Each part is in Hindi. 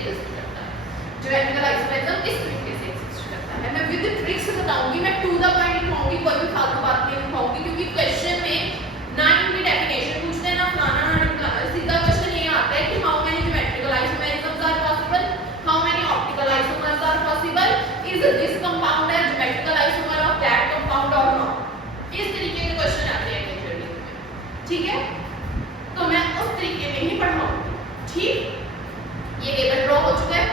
तरीके से करता है, ज्योमेट्रिकल आइसोमेरिज्म इस तरीके से एग्जिस्ट करता है। मैं विद ट्रिक्स बताऊंगी, मैं टू द पॉइंट लिखवाऊंगी, कोई भी फालतू बात नहीं लिखवाऊंगी, क्योंकि क्वेश्चन में ना इनकी डेफिनेशन पूछते हैं, ना फलाना ना ढिमकाना, सीधा क्वेश्चन ये आता है कि how many geometrical isomerisms are possible, how many optical isomers are possible, is this compound a geometrical isomer of that compound और नॉट। इस तरीके के क्वेश्चन आते हैं इंजीनियरिंग में, ठीक है। तो मैं उस तरीके में ही पढ़ाऊंगी, ठीक। ये टेबल ड्रॉ हो चुका है,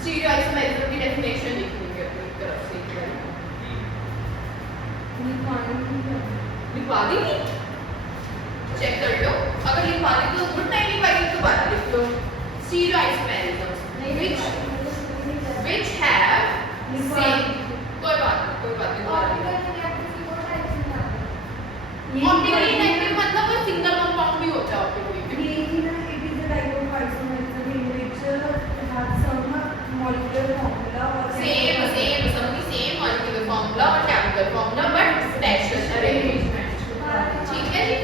स्टीरियो आइसोमेरिज्म की डेफिनेशन लिखनी है अपनी तरफ से, लिखवा दी, चेक कर लो, अगर लिखवा दी तो गुड, नहीं लिखवाई तो दोबारा लिख लो। Stereoisomerisms which have same, कोई बात नहीं दोबारा ऑप्टिकली नेगेटिव मतलब वो सिंगल कंपाउंड भी होता है ऑप्टिकली, ये ही ना, it is a type of isomerism in which have same molecular formula और सेम समझी, सेम मॉलिक्यूलर फॉर्मूला और chemical formula but spatial arrangement, ठीक है जी।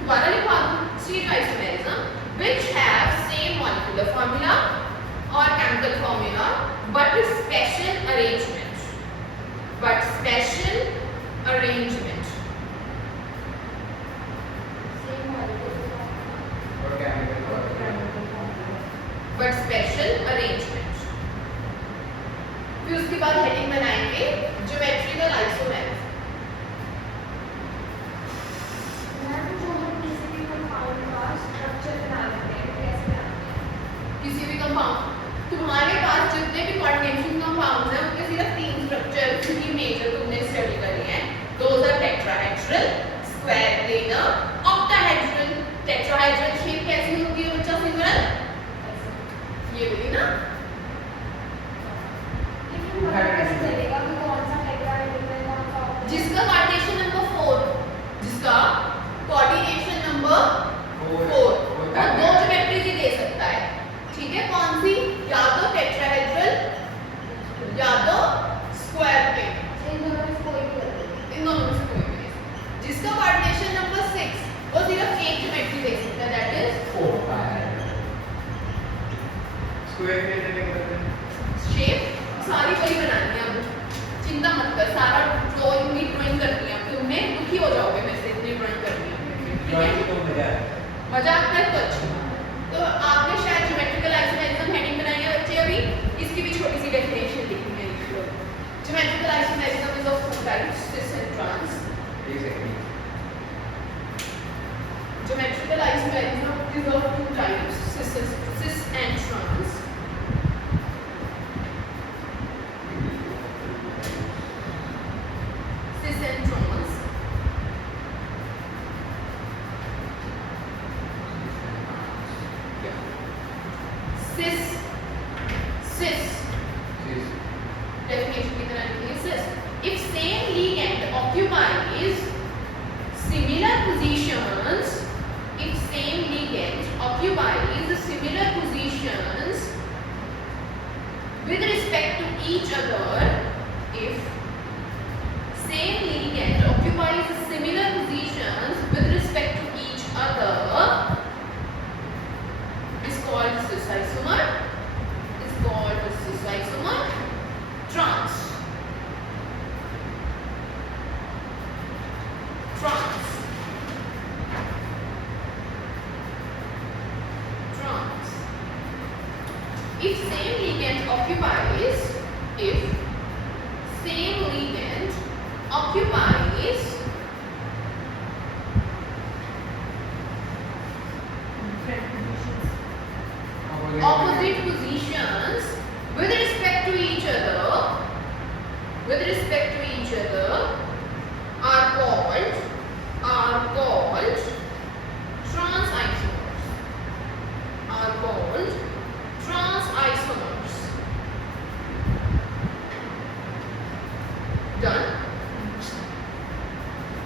दोबारा लिखवा दूं, stereoisomerism which have same molecular formula or chemical formula but special arrangement, but special arrangement। फिर उसके बाद हेडिंग बनाएंगे ज्योमेट्रिकल आइसोमेरिज्म। किसी भी कंपाउंड, तुम्हारे पास जितने भी कोऑर्डिनेशन कंपाउंड्स हैं उनके सिर्फ 3 स्ट्रक्चर की मेजर तुमने स्टडी करी है, those are tetrahedral, square planar, octahedral. Tetrahedral shape कैसी होती है बच्चा सिमरन? ये बोली ना, जिसका कोऑर्डिनेशन नंबर 4, जिसका कोऑर्डिनेशन नंबर 4 वो दो ज्योमेट्री ही दे सकता है, ठीक है। कौन सी? या तो टेट्राहेड्रल या तो स्क्वायर प्लेन, इन दोनों में से कोई भी। जिसका कोऑर्डिनेशन नंबर 6 वो सिर्फ एक ज्योमेट्री दे सकता है, that is 4 square plane. Shape सारी वही बनानी है, अब चिंता मत कर, सारा ड्राइंग भी ड्राइंग करनी है, तुमने दुखी हो जाओगे मेरे से, इतनी ड्राइंग करनी है, ठीक है। मजा आता है तो अच्छी बात है। तो आपने शायद ज्योमेट्रिकल आइसोमेरिज्म हेडिंग बनाई है बच्चे, अभी इसकी भी छोटी सी डेफिनेशन लिखनी है, लिख लो। Geometrical isomerism is of two types, cis and trans. Geometrical isomerism is of two types, cis and trans. Cis and trans. Cis definition की तरह लिखी है, cis if same ligand occupies similar positions, if same ligand occupies similar positions with respect to each other, if same ligand occupies similar positions with respect to each other, is called cis isomer, is called cis isomer. Trans, trans, trans. If same ligand occupies, if same ligand occupies opposite positions with respect to each other, are called trans isomers, are called trans isomers. Done.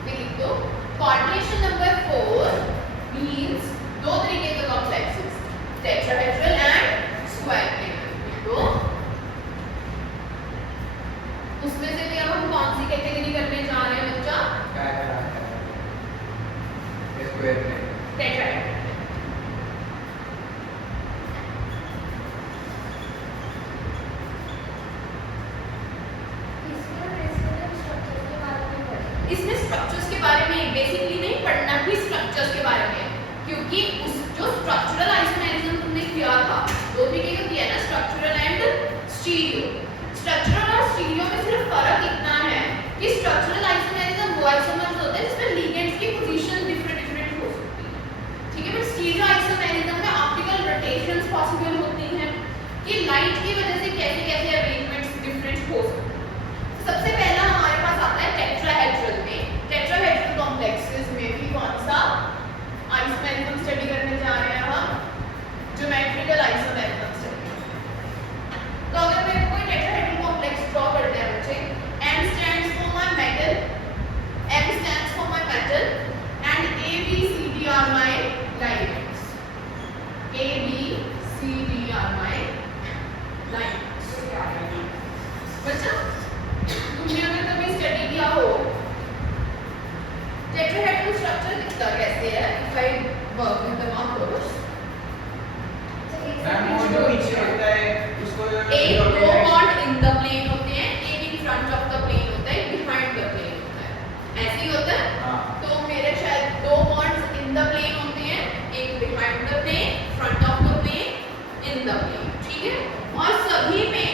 देखो coordination number 4 means दो तरीके के complexes, tetrahedral and square planar। में बेसिकली नहीं पढ़ना भी स्ट्रक्चर्स के बारे में, क्योंकि उस जो स्ट्रक्चरल आइसोमेरिज्म तुमने किया था, दो तरीके का किया ना, स्ट्रक्चरल एंड स्टीरियो। स्ट्रक्चरल और स्टीरियो में सिर्फ फर्क इतना है कि स्ट्रक्चरल आइसोमेरिज्म वो आइसोमर्स होते हैं जिसमें लिगेंड्स की पोजीशन डिफरेंट हो सकती है, ठीक है। बट स्टीरियो आइसोमेरिज्म में ऑप्टिकल रोटेशंस पॉसिबल होती हैं कि लाइट की वजह से कैसे कैसे अरेंजमेंट्स डिफरेंट हो सकते हैं। सबसे पहला हमारे पास आता है टेट्राहेड्रल में। टेट्राहेड्रल कॉम्प्लेक्सेस में भी कौन सा आइसोमेरिज्म स्टडी करने जा रहे हैं हम? Geometrical isomerism study. तो अगर मैं कोई टेट्राहेड्रल कॉम्प्लेक्स ड्रॉ करते हैं बच्चे, M stands for my metal, M stands for my metal and A, B, C, D are my ligands. A, B, C, D are my ligands. बच्चा तुमने अगर कभी स्टडी किया हो टेट्राहेड्रल स्ट्रक्चर दिखता कैसे है, if I work with the markers, ma'am वो जो पीछे होता है उसको एक दो बॉन्ड इन द प्लेन होते हैं, एक in front of the plane होता है, एक बिहाइंड द प्लेन होता है, ऐसे ही होता है। हाँ। तो मेरे शायद दो बॉन्ड्स इन द प्लेन होते हैं, एक behind the plane, front of the plane, in the plane, ठीक है। और सभी में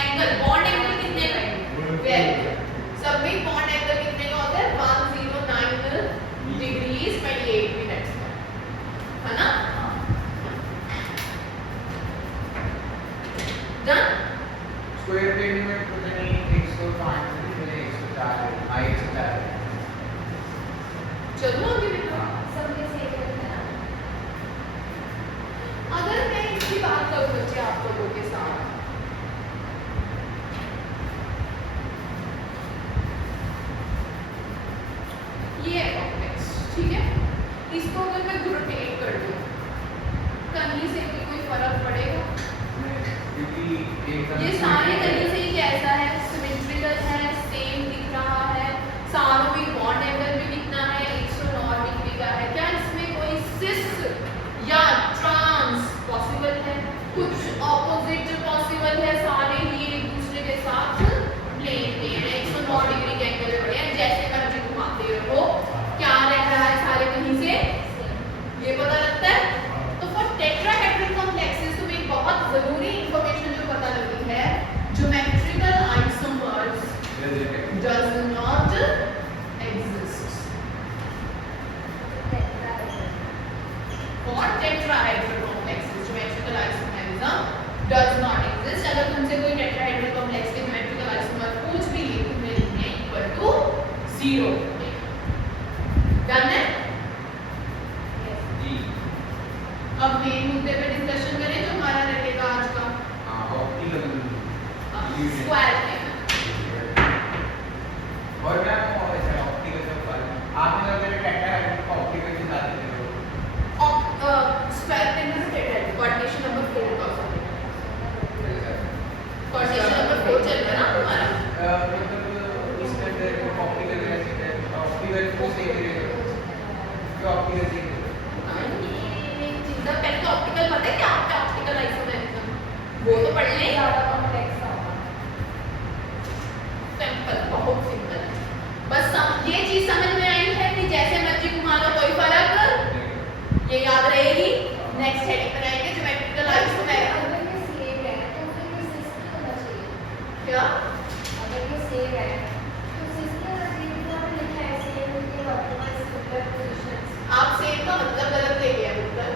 एंगल, बॉन्ड एंगल कितने का है? वेल सब में बॉन्ड एंगल कितने का होता है? 109 डिग्रीज 28 मिनट्स का, है ना? डन। स्क्वायर प्लेन में पता नहीं 105 मुझे 104 हां 104 चलो आगे देखो। सबके से एक है ना। अगर मैं इसकी बात करूं बच्चे आप लोगों के साथ, ये है कॉम्प्लेक्स, ठीक है। इसको अगर मैं रोटेट कर दूं कहीं से भी कोई फर्क पड़ेगा? क्योंकि एकदम ये सारे कहीं से ही कैसा है? सिमेट्रिकल है, सेम दिख रहा है, सारों में बॉन्ड एंगल भी कितना है? 109 डिग्री का है। क्या इसमें कोई सिस या ट्रांस पॉसिबल है? कुछ ऑपोजिट पॉसिबल है? सारे ही एक दूसरे के साथ प्लेन पे हैं, 109 डिग्री के एंगल पे हैं, जैसे मर्जी घुमाते रहो क्या रह रहा है? सारे कहीं से ये पता लगता है। तो फॉर टेट्राहेड्रल कॉम्प्लेक्सेस तुम्हें एक बहुत जरूरी इंफॉर्मेशन जो पता लगती है, geometrical isomers does not exist. For tetrahedral complexes, geometrical isomerism does not exist. अगर तुमसे कोई tetrahedral complex के geometrical isomer पूछ भी ले, तुम्हें लिखना है equal to 0. Done है? जी अब मेन मुद्दे पे डिस्कशन करें जो हमारा रहेगा आज का। हां ऑप्टिकल स्क्वायर प्लेन। और मैं ऐसे ऑप्टिकल का बात आपने अगर टेट्राहेड्रल का ऑप्टिकल के साथ स्क्वायर प्लेन में रोटेटेड कोऑर्डिनेशन नंबर 4 का कोऑर्डिनेशन नंबर 4 चल रहा है ना हमारा। मतलब इसके अंदर ऑप्टिकल कैसे ऑप्टिकल को सही करेगा जो ऑप्टिकल सही चिंता पहले तो ऑप्टिकल पता है क्या आपका ऑप्टिकल आइसोमेरिज्म वो तो पढ़ ले। ज़्यादा कॉम्प्लेक्स होगा। सिंपल, बहुत सिंपल है। बस ये चीज समझ में आई है कि जैसे मर्जी घुमा लो कोई फर्क, ये याद रहेगी। नेक्स्ट हेडिंग बनाएंगे ज्योमेट्रिकल आइसोमेरिज्म। अगर ये सेम है तो फिर ये सिस्टम होना चाहिए। क्या? अगर ये सेम है तो सिस्टम होना चाहिए। तो आपने लिखा है same with optimise similar positions. आप सेम का मतलब गलत ले लिया उत्तर।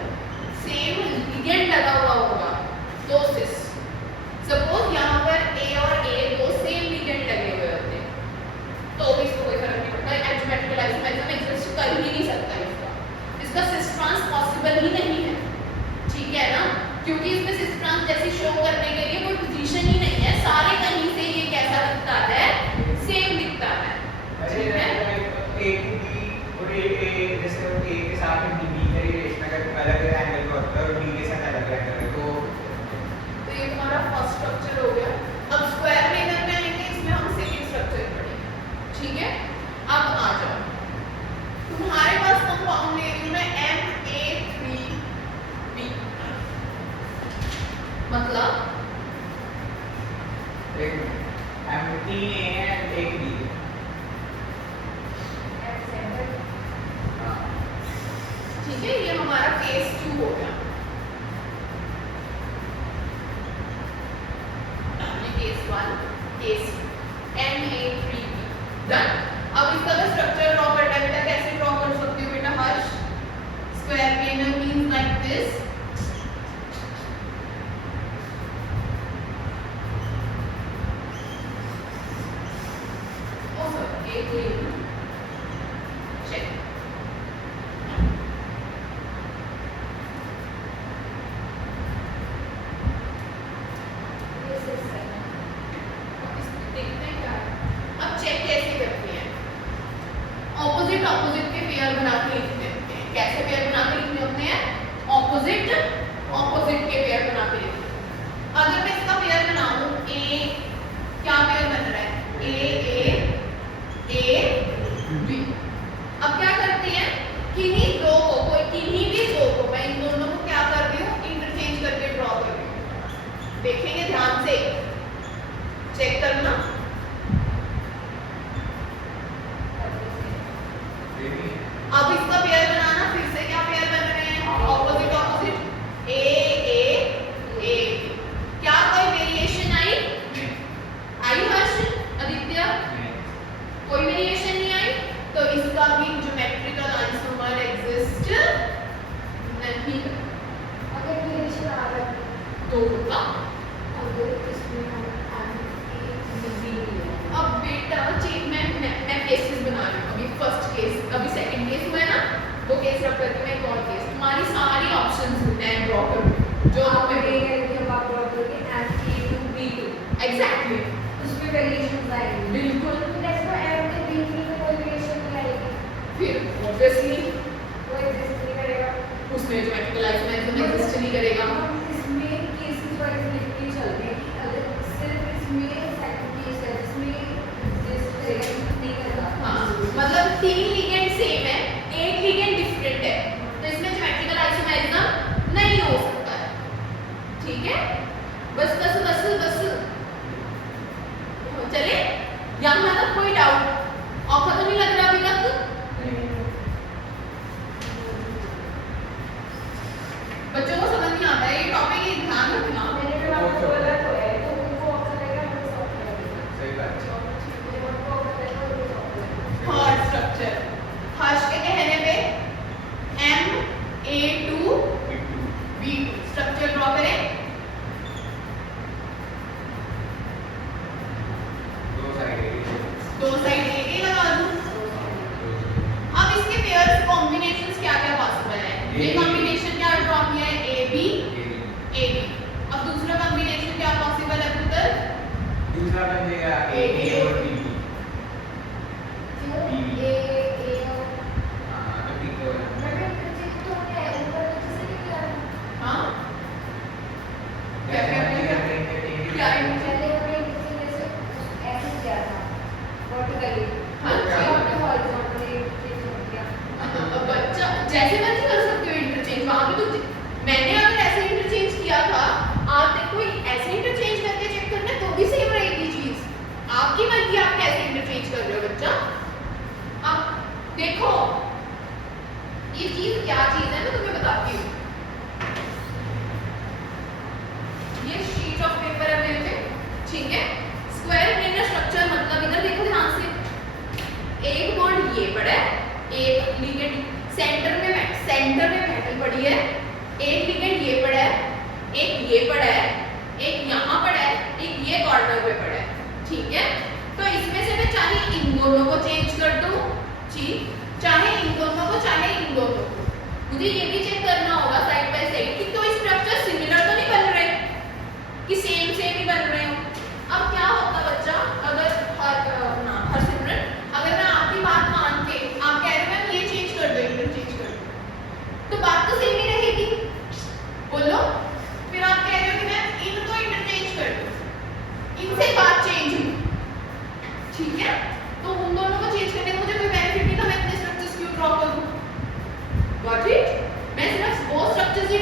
सेम लिगेंड लगा हुआ होगा दो सिस। सपोज यहाँ पर A और A दो सेम लिगेंड लगे हुए होते हैं तो भी इसको कोई फर्क नहीं पड़ता। ज्योमेट्रिकल आइसोमेरिज्म एग्जिस्ट कर ही नहीं सकता इसका सिस ट्रांस पॉसिबल ही नहीं है, ठीक है ना, क्योंकि इसमें सिस ट्रांस जैसी शो करने के लिए कोई पोजीशन ही नहीं है। सारे कहीं से ये कैसा दिखता है? सेम दिखता है, ठीक है। A to B और A जैसे A के साथ में B का रिलेशन अगर अलग एंगल का होता है और B के साथ अलग एंगल है तो ये हमारा फर्स्ट स्ट्रक्चर हो गया। अब स्क्वायर प्लेनर में आएंगे, इसमें हम सेकंड स्ट्रक्चर पढ़ेंगे, ठीक है। अब आ जाओ, तुम्हारे पास कंपाउंड ले रही हूं मैं Ma3b, मतलब एक M3 A है एक B and centre 1 case MA3 done. अब इसका अगर स्ट्रक्चर ड्रॉ करना है बेटा कैसे ड्रॉ कर सकती हूँ बेटा Harsh? Square planar means like this. Oh sir एक चेक This is second. देखते हैं क्या है। अब चेक कैसे करते हैं? ऑपोजिट ऑपोजिट के पेयर बना के लिखते हैं। कैसे पेयर बना के लिखने होते हैं? ऑपोजिट ऑपोजिट के पेयर बना के लिखते हैं। अगर मैं इसका पेयर बनाऊं ए, क्या पेयर बन रहा है? A B. अब क्या करती है? किन्हीं दो को, कोई किन्हीं भी दो को मैं इन दोनों को क्या कर रही हूँ? इंटरचेंज करके ड्रॉ कर रही हूँ। देखेंगे ध्यान से, चेक करना। अब इसका पेयर बनाना, फिर से क्या पेयर बन रहे हैं? ऑपोजिट ऑपोजिट ए। क्या कोई वेरिएशन आई? आई हर्ष? आदित्य कोई वेरिएशन नहीं आई, तो इसका भी ज्योमेट्रिकल आइसोमर एग्जिस्ट नहीं करता। अगर वेरिएशन आ रहा है तो होगा। अगर इसमें हम अब बेटा चेक मैं केसेस बना रही हूँ। अभी फर्स्ट केस, अभी सेकंड केस हुआ है ना, वो केस रख करके मैं एक और केस, तुम्हारी सारी ऑप्शंस मैं ड्रॉ करूँ जो आप हमें करेंगे हम आप ड्रॉ करेंगे A2 B2 एग्जैक्टली उसमें वेरिएशंस आएंगे। बिल्कुल। तो दैट्स व्हाई M के B3 में कोई वेरिएशन नहीं आएगी, फिर ऑब्वियसली वो एग्जिस्ट नहीं करेगा। उसमें ज्योमेट्रिकल आइसोमर एग्जिस्ट नहीं करेगा। हम इसमें केसेस वाइज लिख के चल रहे हैं कि अगर सिर्फ इसमें सेकंड केस है जिसमें एग्जिस्ट करेगा नहीं करेगा। हाँ, मतलब तीन लिगेंड सेम है, एक लिगेंड डिफरेंट है, तो इसमें ज्योमेट्रिकल आइसोमेरिज्म नहीं हो सकता है। ठीक है, बस बस बस बस चले, यहाँ तक कोई डाउट औखा तो नहीं लग रहा अभी तक? बच्चों को समझ नहीं आता है ये टॉपिक, ये ध्यान रखना। मैंने जो आपको बोला तो है तो उनको ऑप्शन लगेगा मुझे सॉफ्ट लगेगा। सही बात है। मुझे आपको ऑप्शन लगेगा मुझे सॉफ्ट लगेगा। थर्ड स्ट्रक्चर हर्ष के कहने पे MA2 B2 स्ट्रक्चर ड्रॉ करें। दो साइड एक लगा दूं। अब इसके पेयर्स कॉम्बिनेशंस क्या-क्या पॉसिबल है? ये कॉम्बिनेशन क्या ड्रॉ किया है? AB AB। अब दूसरा कॉम्बिनेशन क्या पॉसिबल है पुत्र? दूसरा बन जाएगा AA और BB। A और हाँ, तो ठीक हो गया। मैं इंटरचेंज तो क्या है ऊपर नीचे से नहीं किया हाँ क्या क्या क्या पहले हमने इंटरचेंज ऐसे किया था वर्टिकली। हाँ, हमने हॉरिजॉन्टली इंटरचेंज किया। अब बच्चा जैसे मर्जी कर सकते हो इंटरचेंज। वहां पे तो मैंने अगर ऐसे इंटरचेंज किया था, आप देखो ऐसे इंटरचेंज करके चेक करना तो भी सेम रहेगी चीज। आपकी मर्जी आप कैसे इंटरचेंज कर रहे हो बच्चा। अब देखो ये चीज क्या चीज है मैं तुम्हें बताती हूँ। ये शीट ऑफ पेपर है मेरे पे, ठीक है। स्क्वायर प्लेनर स्ट्रक्चर मतलब इधर देखो ध्यान से, एक बॉन्ड ये पड़ा है, एक लिगेंड सेंटर में मेटल पड़ी है, एक लिगेंड ये पड़ा है, एक ये पड़ा है, एक यहाँ पड़ा है, एक ये कॉर्नर पे पड़ा है, ठीक है। तो इसमें से मैं चाहे इन दोनों को चेंज कर दूं, ठीक, चाहे इन दोनों को, चाहे इन दोनों को। मुझे ये भी चेक करना होगा साइड बाय साइड कि तो स्ट्रक्चर सिमिलर तो नहीं बन रहे, कि सेम ही बन रहे हो। अब क्या होता बच्चा, अगर हर सिमरन अगर मैं आपकी बात मान के आप कह रहे हो मैम ये चेंज कर दो, इंटरचेंज कर दो, तो बात तो सेम ही रहेगी। बोलो, फिर आप कह रहे हो कि मैम इनको इंटरचेंज कर दो, इनसे बात चेंज हुई, ठीक है। तो उन दोनों को चेंज करने का मुझे कोई बेनिफिट नहीं था, मैं इतने स्ट्रक्चर्स क्यों ड्रॉ करूं? Got it? मैं सिर्फ वो स्ट्रक्चर्स ही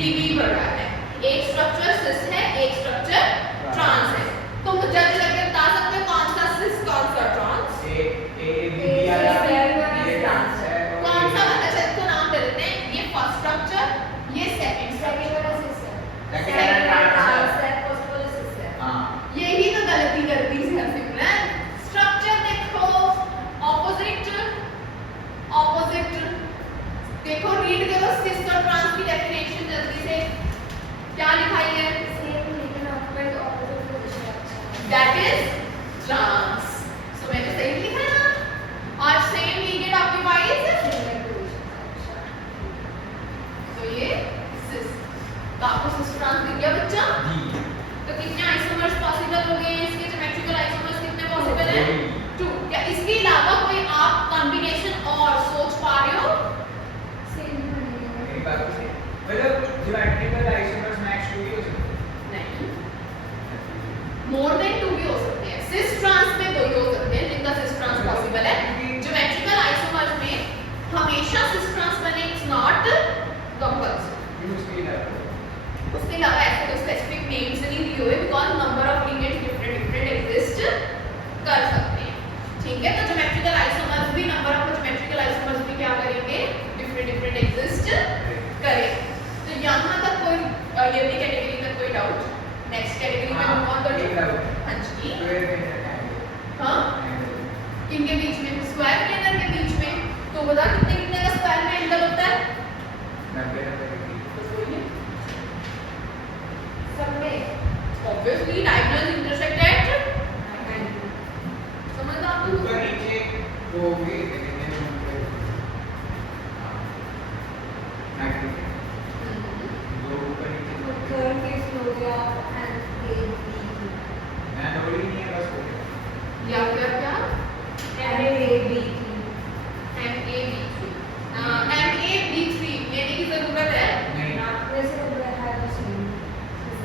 डीबी बढ़ रहा है। एक स्ट्रक्चर सिस है, एक स्ट्रक्चर ट्रांस है। तो मुझे जल्दी करके बता सकते हो कौन सा सिस कौन सा ट्रांस? ए बी वाला ये ट्रांस है और कौन सा? अच्छा इसको नाम दे देते हैं, ये फर्स्ट स्ट्रक्चर, ये सेकंड सेकंड स्ट्रक्चर। वाला सिस्टम सेकंड वाला ट्रांस है। फर्स्ट वाला सिस्टम हाँ यही तो गलती करती है सिमरन। स्ट्रक्चर देखो, ऑपोजिट देखो, रीड करो सिस और ट्रांस की डेफिनेशन जल्दी से। क्या लिखाई है? सेम लेकिन opposite position that is trans. So मैंने सही लिखा ना? और सेम लीगेड ऑक्यूपाइज, तो ये सिस। तो आपको सिस ट्रांस दिख गया बच्चा? जी तो कितने आइसोमर्स पॉसिबल हो गए? इसके ज्योमेट्रिकल आइसोमर्स कितने पॉसिबल है? 2। क्या इसके अलावा कोई आप कॉम्बिनेशन और सोच पा रहे हो? सेम बनेगा मेरी बात से मतलब ज्योमेट्रिकल आइसोमर्स मैच 2 भी हो सकते हैं। नहीं, मोर देन 2 भी हो सकते हैं। सिस ट्रांस में 2 ही हो सकते हैं जिनका सिस ट्रांस पॉसिबल है। ज्योमेट्रिकल आइसोमर्स में हमेशा सिस ट्रांस बने, इट्स नॉट कंपल्सरी। उसके अलावा ऐसे कोई स्पेसिफिक नेम्स नहीं दिए हुए, because number of linears different exist कर सकते हैं। ठीक है, तो ज्योमेट्रिकल आइसोमर्स भी, नंबर ऑफ ज्योमेट्रिकल आइसोमर्स भी क्या करेंगे? डिफरेंट एग्जिस्ट करेंगे। तो यहाँ तक कोई ये कैटेगरी तक कोई डाउट? नेक्स्ट कैटेगरी में मूव ऑन करो। हाँ जी। हाँ, किनके बीच में? स्क्वायर के अंदर के बीच में। तो बता कितने कितने का स्क्वायर में एंगल होता है? 90 डिग्री। सब में ऑब्वियसली डायगोनल इंटरसेक्ट एट, समझ आपको? ऊपर नीचे वो भी कितने होंगे? हाँ 90 दो ऊपर नीचे कर्व के हो गया एंड ए बी मैं डबल ही नहीं है बस हो गया। या फिर क्या? एंड ए बी MAB3 लेने की जरूरत है? नहीं वैसे तो है सेम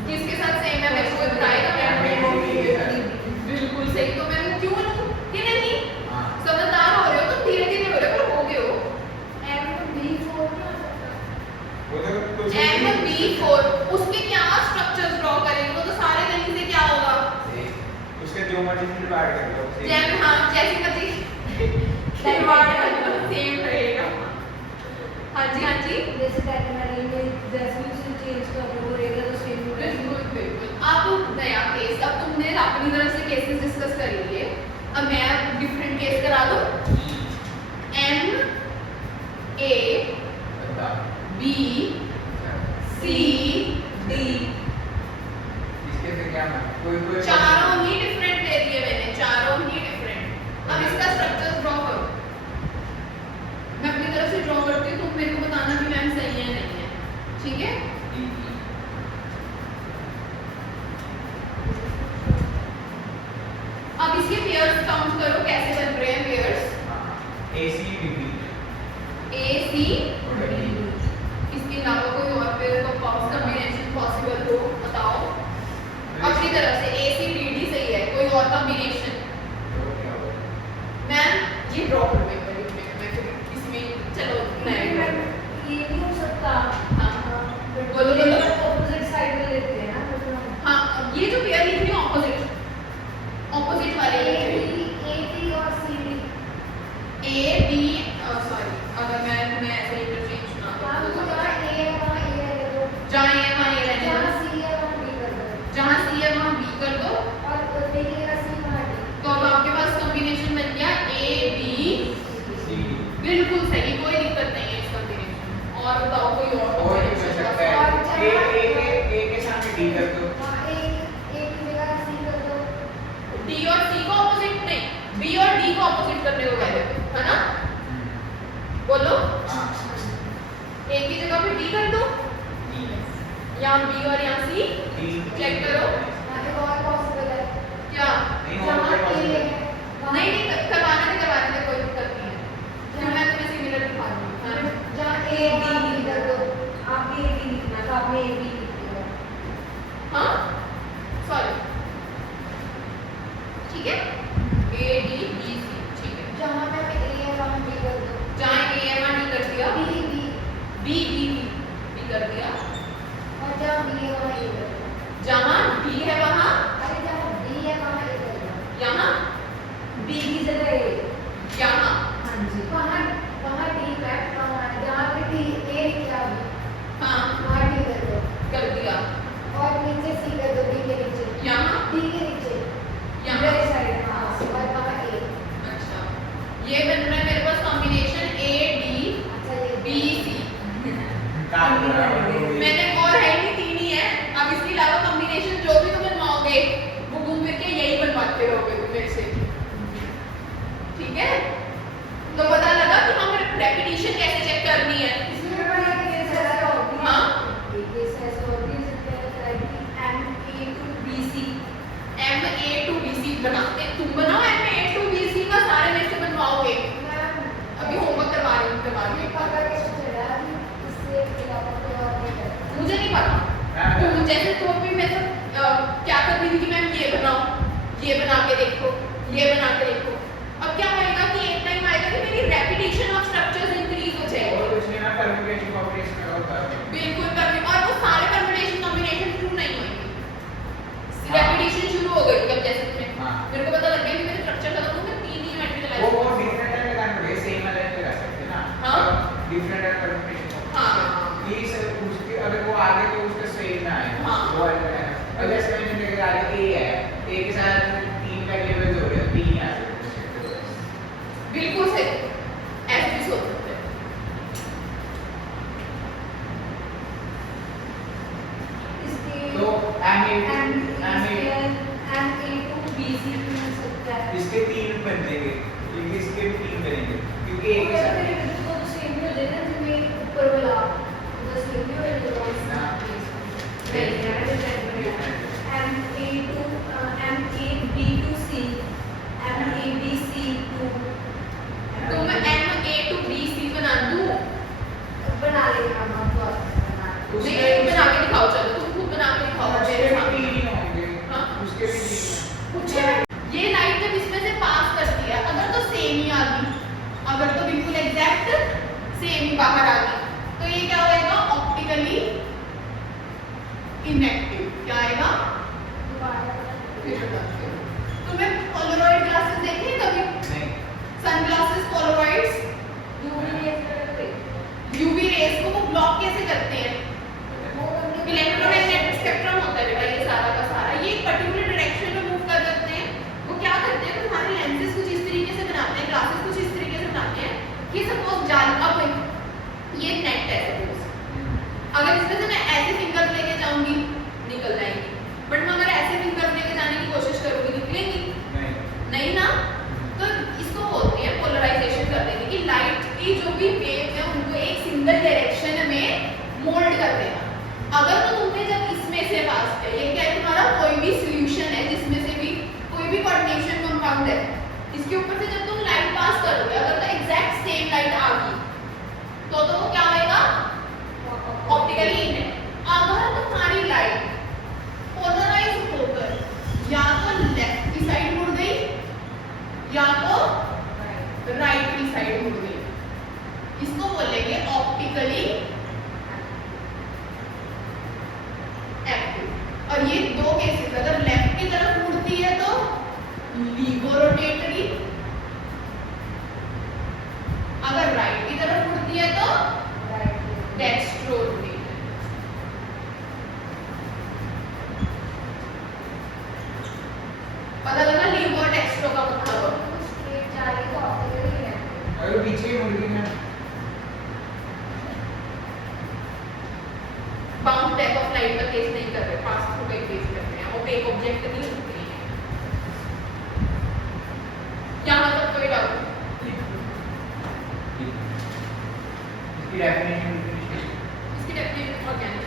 किसके साथ सेम है? मेरे को बताएगा। बिल्कुल सही। तो मैं वो क्यों लूं कि नहीं? हाँ समझदार हो रहे हो तुम, धीरे धीरे हो रहे हो, पर हो गए हो। M B4 नहीं आ सकता वो तो कुछ MB4 उसके क्या स्ट्रक्चर्स ड्रॉ करेंगे? वो तो सारे तरीके से क्या होगा? उसके ज्योमेट्री डिवाइड कर लो जैसे हाँ, जैसे कभी सेम रहेगा। हाँ जी, हाँ जी। जैसे टेक्नोलॉजी में रेजोल्यूशन चेंज कर लो रहेगा तो सेम बिल्कुल बिल्कुल। अब नया केस, अब तुमने अपनी तरफ से केसेस डिस्कस कर लिए, अब मैं डिफरेंट केस करा दूं। MA B C D इसके से क्या मतलब कोई चारों ही डिफरेंट ले दिए मैंने, चारों ही डिफरेंट। अब इसका स्ट्रक्चर ड्रॉ करो। मैं अपनी तरफ से ड्रॉ करती हूँ, तुम मेरे को बताना कि मैम सही है नहीं है, ठीक है? अब इसके पेयर्स काउंट करो, कैसे बन रहे हैं पेयर्स? ACDB AC इसके अलावा कोई और पेयर का कॉम्बिनेशन पॉसिबल हो बताओ अपनी तरफ से। ACDD सही है, कोई और कॉम्बिनेशन? मैम ये ड्रॉ कर मैं फिर इसमें चलो नया ये नहीं हो सकता हाँ बोलो बोलो। ऑपोजिट साइड में लेते हैं ना मतलब हाँ, ये जो पेयर लिख रही हूँ ऑपोजिट वाले लिख रही हूँ। A B और C D A B sorry, अगर मैं तुम्हें ऐसे इंटरचेंज ना हाँ करूँ तो जहाँ A है वहाँ A रह दो जहाँ A वहाँ A रहने जहाँ दो, C है वहाँ B कर दो जहाँ C है वहाँ B कर दो। और B की जगह C वहाँ D तो अब आपके पास कॉम्बिनेशन बन गया A B। बिल्कुल सही, कोई दिक्कत नहीं है इस कॉम्बिनेशन। और बताओ कोई और और भी हो सकता है A के सामने D कर दो। वहाँ A की जगह C कर दो D और C को ऑपोजिट नहीं, B और D को ऑपोजिट करने को कहते हैं, है ना? बोलो। हाँ A की जगह पे D कर दो, यहाँ B और यहाँ C चेक करो। यहाँ एक और पॉसिबल है क्या? नहीं हो जहाँ गया A possible। है वहाँ नहीं नहीं, करवाने में कोई दिक्कत नहीं है, क्यों मैं तुम्हें सिमिलर दिखा रही हूँ। हाँ। जहाँ A B कर दो आप भी A B लिखना तो आपने A B लिख दिया हाँ सॉरी, ठीक है A D B C, ठीक है। जहाँ पे A है वहाँ B कर दो जहाँ A है वहाँ D कर दिया, B B B B B B कर दिया। बन रहा है मेरे पास कॉम्बिनेशन A D अच्छा ये B C। काम कर रहा हूँ मैंने और है नहीं, तीन ही है। अब इसके अलावा कॉम्बिनेशन जो भी तुम बनवाओगे वो घूम फिर के यही बनवाते रहोगे तुम मेरे से, ठीक है? तो पता लगा कि हम रेपिटेशन कैसे चेक करनी है। इसमें बड़ा एक केस ऐसा होती है, हाँ। एक केस ऐसा होती है जिसके अंदर है कि MA to BC MA to BC बनाते, तुम बनाओ MA to BC का, सारे में से बनवाओगे। अभी होमवर्क करवा रही हूँ। पता कैसे चला कि इससे इलावा कोई और नहीं करता। मुझे नहीं पता, तो जैसे तो भी मैं तो क्या कर रही थी कि मैम ये बनाओ, ये बना के देखो, ये बना के देखो। अब क्या होएगा कि एक टाइम आएगा कि मेरी रेपिटेशन ऑफ स्ट्रक्चर्स इंक्रीज हो जाएगी। और कुछ नहीं ना, परम्यूटेशन कॉम्बिनेशन का होता है। बिल्कुल परफेक्ट। और वो सारे परम्यूटेशन कॉम्बिनेशन शुरू नहीं होंगे, रेपिटेशन शुरू हो गई। अब जैसे तुम्हें हाँ। मेरे को पता लग गया कि मेरे स्ट्रक्चर खत्म हो गए, तीन ही मैट्रिक वो लगाए। डिफरेंट टाइम लगाना पड़ेगा, सेम वाला नहीं लगा सकते ना। हाँ। Different time permutation. हाँ। ये सब उसके अगर वो आगे तो उसका सेम ना आए। हाँ। वो अलग है। और जैसे मैंने लेकर आ रहा A है, A के साथ तीन वेरिएबल्स हो रहे हैं, तीन ही आ सकते हैं। बिल्कुल सही, ऐसे भी सोच सकते हैं। इसके तो MA to BC भी मिल सकता है। इसके तीन बन जाएंगे, क्योंकि इसके भी तीन बनेंगे, क्योंकि एक के साथ तो सेम ही हो जाएगा, जिसमें ऊपर वाला उधर सेम ही हो जाएगा। ना। नहीं यार, MAB to C, MABC to तो मैं MA to BC बना दूं? बना लेगा हम तो बना उसके- नहीं, बना के दिखाओ, चलो तुम खुद बना के दिखाओ उसके मेरे भी सामने। तीन ही होंगे। हाँ। उसके भी तीन हैं। पूछे मैं, ये लाइट जब इसमें से पास करती है, अगर तो सेम ही आ गई, अगर तो बिल्कुल एग्जैक्ट सेम ही बाहर आ गई, तो ये क्या होएगा? Optically inactive. क्या आएगा? फिर बताती हूँ। तुमने पोलराइड ग्लासेस देखे हैं कभी? नहीं। सनग्लासेस पोलराइड्स, यूवी रेस को वो ब्लॉक कैसे करते हैं? इलेक्ट्रोमैग्नेटिक स्पेक्ट्रम होता है बेटा, ये सारा का सारा, ये एक पर्टिकुलर डायरेक्शन में मूव कर देते हैं। वो क्या करते हैं, तुम्हारे लेंसेज कुछ इस तरीके से बनाते हैं, ग्लासेस कुछ इस तरीके से बनाते हैं कि सपोज जाल अब ये नेट है सपोज, अगर इसमें से मैं ऐसे फिंगर लेके जाऊंगी निकल जाएंगी, बट मैं अगर ऐसे फिंगर लेके जाने की कोशिश करूंगी निकलेंगी नहीं। नहीं ना। तो इसको बोलते हैं पोलराइजेशन कर देंगे, कि लाइट की जो भी वेव है उनको एक सिंगल डायरेक्शन में मोल्ड कर देना। अगर तो तुमने जब इसमें से पास किया, ये क्या है तुम्हारा कोई भी सॉल्यूशन है जिसमें से भी कोई भी कोऑर्डिनेशन कंपाउंड है, इसके ऊपर से जब तुम लाइट पास करोगे, अगर तो एग्जैक्ट सेम लाइट आ गई तो वो क्या होएगा? ऑप्टिकली इन है। अगर तुम्हारी लाइट पोलराइज होकर या तो लेफ्ट की साइड मुड़ गई या तो राइट की साइड मुड़ गई, इसको बोलेंगे ऑप्टिकली एक्टिव। और ये दो केसेस, अगर लेफ्ट की तरफ मुड़ती है तो लीवोरोटेटरी, अगर राइट की तरफ मुड़ती है तो डेक्स्ट्रोरोटेटरी। पता लगा लीवो और डेक्स्ट्रो का मतलब? अगर पीछे ही मुड़ गई ना, बाउंड टाइप ऑफ लाइट का केस नहीं कर रहे, पास थ्रू का केस कर रहे हैं, ओपेक ऑब्जेक्ट नहीं होते हैं। यहाँ तक कोई डाउट? इसकी डेफिनेशन इसकी डेफिनेशन ऑर्गेनिक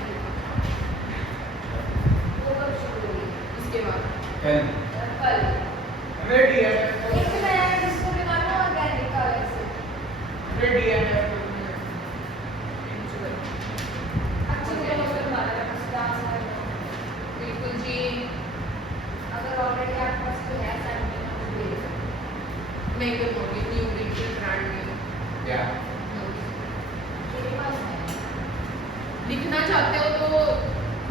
इसके बाद कल रेडी है। रेडी है। बिल्कुल जी। नहीं बनवाओगे न्यू बिल्कुल ब्रांड न्यू। क्या? लिखना चाहते हो तो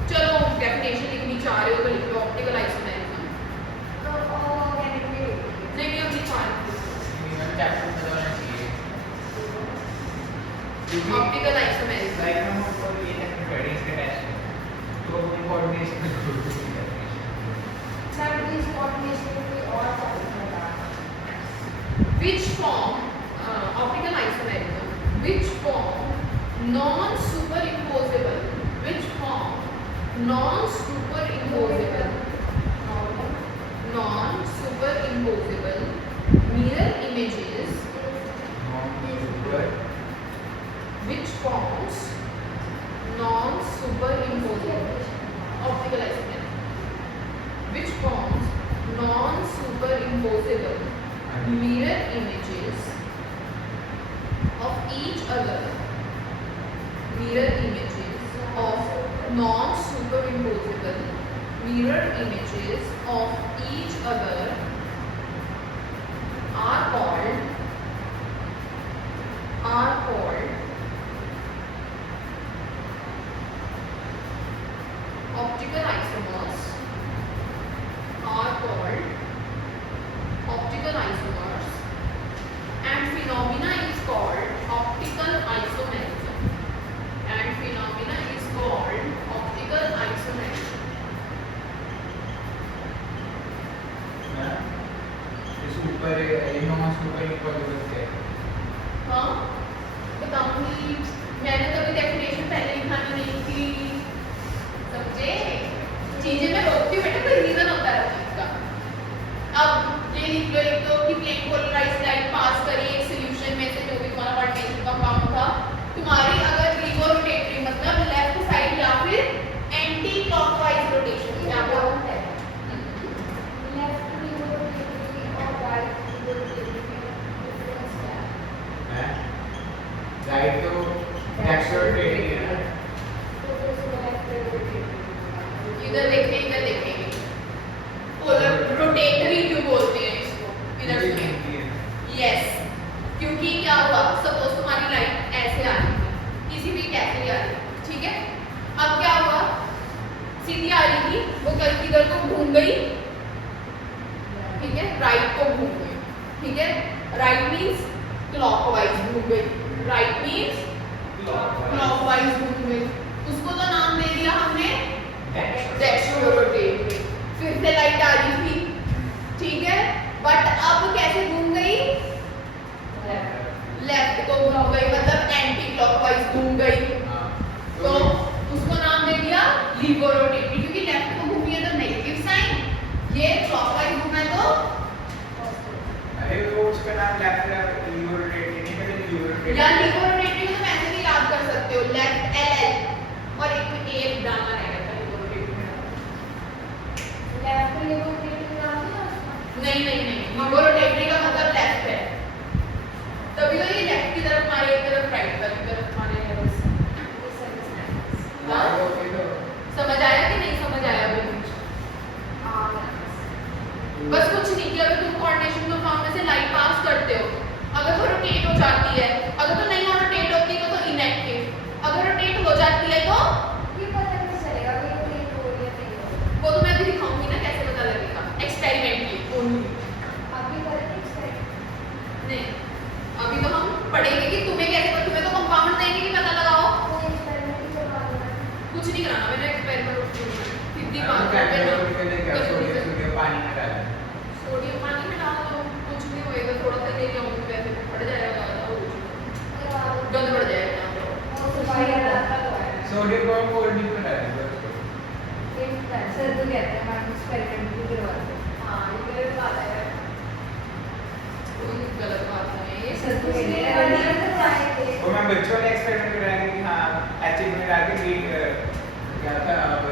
चलो डेफिनेशन लिखनी चाह रहे हो तो लिख लो, ऑप्टिकल आइसोमेरिज्म। नहीं नहीं, अभी चैप्टर बताना चाहिए। Optical isomerism. लाइक हम उसको ये तक पढ़े इसके टेस्ट में, तो कोऑर्डिनेशन में छोड़ दी Which form non-superimposable, which form non-superimposable mirror images which forms non-superimposable optical isomer which forms non-superimposable mirror images of each other mirror images of non-superimposable mirror images of each other are called optical isomers and phenomena is called optical isomerism super superimposable है। हाँ बताऊंगी, मैंने कभी डेफिनेशन पहले लिखानी नहीं थी, समझे? चीजें मैं रोकती हूँ बेटा, कोई रीजन होता है चीज का। अब ये लिख लो एक तो कि प्लेन पोलराइज्ड लाइट पास करी एक सॉल्यूशन में से, जो भी तुम्हारा कोऑर्डिनेशन कंपाउंड था, तुम्हारी अगर रिवर्स रोटेटरी मतलब लेफ्ट साइड या फिर एंटी क्लॉकवाइज रोटेशन क्या बोलते हैं? राइट तो नेक्स्ट रोटेटिंग है ना, इधर देखेंगे पोलर रोटेटरी क्यों बोलते हैं इसको, इधर सुनिए। यस, क्योंकि क्या हुआ, सपोज तुम्हारी लाइट ऐसे आ रही थी, किसी भी कैसे भी आ रही थी, ठीक है? अब क्या हुआ, सीधी आ रही थी, वो कल किधर को घूम गई, ठीक है, राइट को घूम गई, ठीक है, राइट मींस क्लॉकवाइज घूम गई, राइट मींस क्लॉकवाइज घूम गई, उसको तो नाम दे दिया हमने डेक्स्ट्रोरोटेटरी। फिर से लाइट आ रही थी, ठीक है, बट अब कैसे घूम गई, लेफ्ट को घूम गई, मतलब एंटी क्लॉकवाइज घूम गई, तो उसको नाम दे दिया लिवोरोटेटरी, क्योंकि लेफ्ट को घूमी है तो नेगेटिव साइन, ये क्लॉकवाइज घूमा है तो अरे वो उसका नाम लेफ्ट लिवोरोटेटरी नहीं है, लिवोरोटेटरी या लिवोरोटेटरी को तुम ऐसे भी याद कर सकते हो, लेफ्ट एल और एक में ए डालना रहेगा लिवोरोटेटरी में। नहीं लिवोरोटेटरी का मतलब लेफ्ट है, तभी तो ये लेफ्ट की तरफ मारे, एक तरफ राइट की तरफ मारे है। बस समझ आया कि नहीं समझ आया अभी कुछ? बस कुछ नहीं कि अगर तुम कोऑर्डिनेशन कंपाउंड में से लाइट पास करते हो, अगर वो रोटेट हो जाती है, अगर तो नहीं रोटेट होती है तो इनएक्टिव, अगर रोटेट हो जाती है तो वो तो मैं अभी दिखाऊंगी ना कैसे पता लगेगा, एक्सपेरिमेंटली ओनली। नहीं अभी तो हम पढ़ेंगे कि तुम्हें कैसे, तुम्हें तो कंपाउंड देंगे कि पता लगाओ, कुछ नहीं कराना, मैंने एक्सपेरिमेंट सीधी बात सोडियम पानी में डाल दो, कुछ नहीं होएगा, थोड़ा सा ले जाऊंगी वैसे तो पड़ जाएगा, गंद पड़ जाएगा। सोडियम को कोल्ड नहीं कर रहा है सर तो कहते हैं मैम एक्सपेरिमेंट भी करवाते हैं। हाँ ये गलत बात है, कोई गलत बात नहीं है ये, सर तो कहते हैं वो मैं बच्चों ने एक्सपेरिमेंट कराया कि हाँ एसिड में डाल के क्या था, अब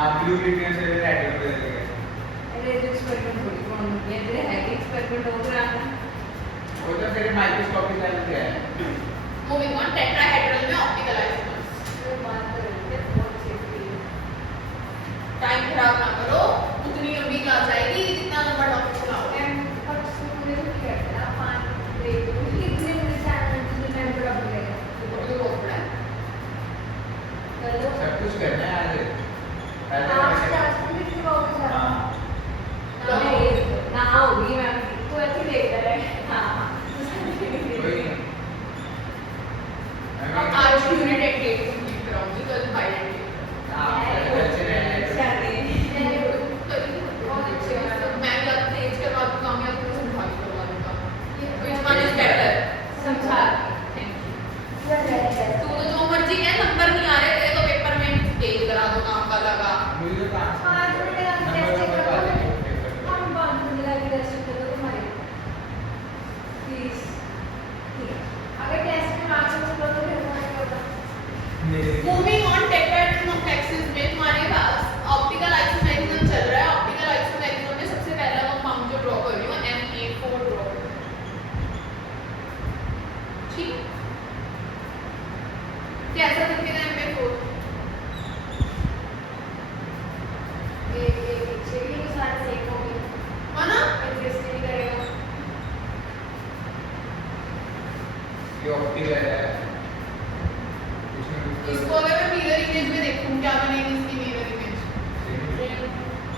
आप ब्लू लिटरेचर से रेड में बदल गए। अरे जो एक्सपेरिमेंट थोड़ी कौन है, तेरे है कि एक्सपेरिमेंट हो रहा है, वो तो फिर माइक्रोस्कोपिक लेवल पे है। मूविंग ऑन, टेट्राहेड्रल में ऑप्टिकल आइसोमर्स। तो बात करेंगे बहुत सेफ्टी टाइम खराब ना करो, उतनी लंबी क्लास आएगी जितना लंबा टॉपिक चलाओगे। एंड फर्स्ट स्कूल में भी करते हैं 5 ब्रेक कितने मिनट 4 मिनट में टाइम पूरा बनेगा, तो बहुत बड़ा है। कर लो सब कुछ करना है आज। आप क्लास में भी करवाओगे सर? हाँ ना होगी मैम, तो ऐसे देख रहे हैं। हाँ कोई आज यूनिट 8 कंप्लीट कराऊंगी, कल बाय 8। हाँ कल्चर है। मूविंग ऑन टेट्राहेड्रल कॉम्प्लेक्सेस में तुम्हारे पास ऑप्टिकल आइसोमेरिज्म चल रहा है। ऑप्टिकल आइसोमेरिज्म में सबसे पहला कंपाउंड जो ड्रॉ कर रही हूँ Na4 ड्रॉ कर रही हूँ। ठीक, कैसा दिखेगा Na4? ये चेरी के साथ सेक होगी, है ना? एग्जिस्ट नहीं करेगा। ये ऑप्टिकल है। इसको अगर मैं मिरर इमेज में देखूं क्या बनेगी इसकी mirror image?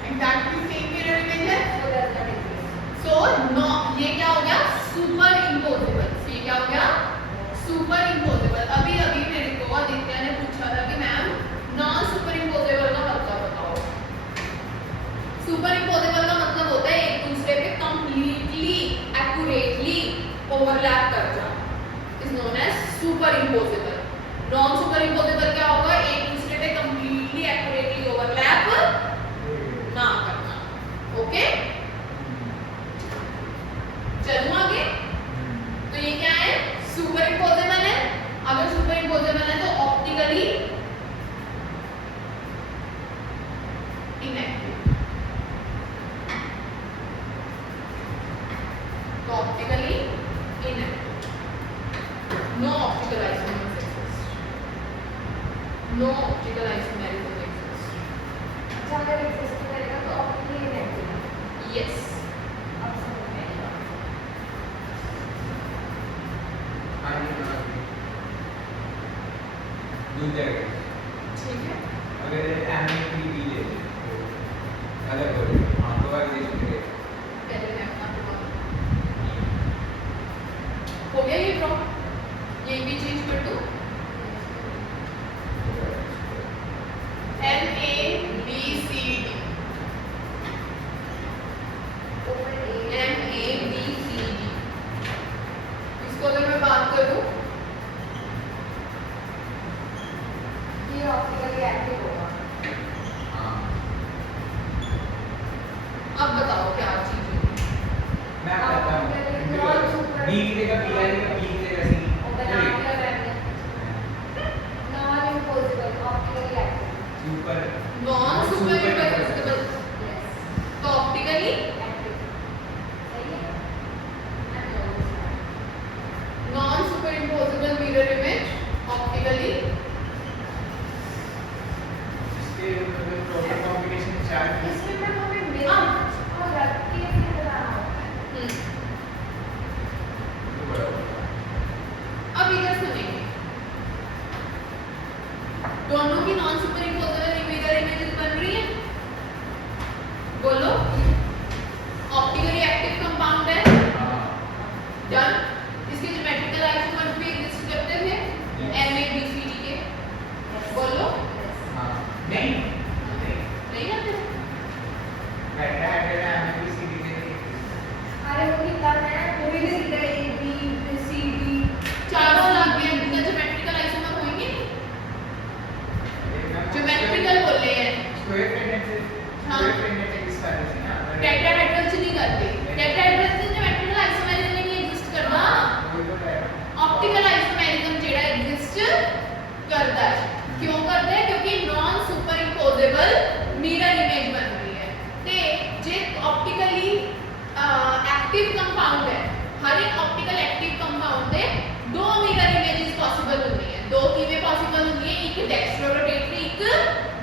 Exactly same mirror image है। So does not exist. So no, ये क्या हो गया? Superimposable. ये क्या हो गया? Superimposable. अभी अभी मेरे को आदित्य ने पूछा था कि मैम नॉन सुपर इम्पोजेबल का मतलब बताओ। सुपर इम्पोजेबल का मतलब होता है एक दूसरे पे कंप्लीटली एक्यूरेटली ओवरलैप कर जाना, is known as superimposable. Non superimposable क्या होगा? एक दूसरे पे कंप्लीटली एक्यूरेटली ओवरलैप ना करना। ओके, चलूं आगे। तो ये क्या है? सुपर इम्पोजेबल है। अगर सुपर इम्पोजेबल है तो ऑप्टिकली इनएक्टिव। तो optically inactive, no optical isomerism exist, no optical isomerism exist. अच्छा, अगर exist करेगा तो optically inactive है। यस, अब समझ में आएगा। दूसरा ठीक है। अगर Na3B ले तो अलग हो जाएगा। हाँ, तो आगे देखते हैं। पहले मैं अपना हो गया ये ड्रॉ। ये भी चेंज कर दूं। NABCD, Open A, NABCD। इसको अगर मैं बात करूं, ये optically active होगा। हाँ, अब बताओ क्या चीज है? मैं बताता हूँ। B की जगह B आएगा, B की जगह C। और बना दिया मैंने। Non-impossible, optically active. Super non super imposable Yes, तो ऑप्टिकली active. सही है? And always right. Non super imposable mirror image optically. इसके टोटल कॉम्बिनेशन 4 इसमें मैं हमें मिरर को रख के फिर बनाना होता है। तो बड़ा होगा। अब इधर सुनेंगे, दोनों की non super imposable mirror images बन रही है। बोलो, ऑप्टिकली एक्टिव कंपाउंड है। हाँ, डन। इसके ज्योमेट्रिकल आइसोमर्स भी एग्जिस्ट करते थे NABCD के। Yes. बोलो, Yes. हाँ, नहीं नहीं आते थे? बैठा है Na3B के लिए। अरे वो कितना है? वो भी सीधा A, B, C, D. चारों अलग भी इनका ज्योमेट्रिकल आइसोमर होंगे नहीं? ज्योमेट्रिकल बोल रहे हैं। स्क्वायर पेंडेंट से हाँ। स्क्वायर पेंडेंट से किस तरह से ना टेट्राहेड्रल से नहीं करते। टेट्राहेड्रल से ज्योमेट्रिकल आइसोमेरिज्म नहीं एग्जिस्ट करता। वो तो है। ऑप्टिकल आइसोमेरिज्म जेड़ा एग्जिस्ट करता है। क्यों करता है? क्योंकि non super imposable mirror image बन रही है ते जे ऑप्टिकली एक्टिव कंपाउंड है। हर एक ऑप्टिकल एक्टिव कंपाउंड दे दो मिरर इमेजेस पॉसिबल होंदी है। दो किवें पॉसिबल होंदी है? एक डेक्स्ट्रो रोटेटरी, एक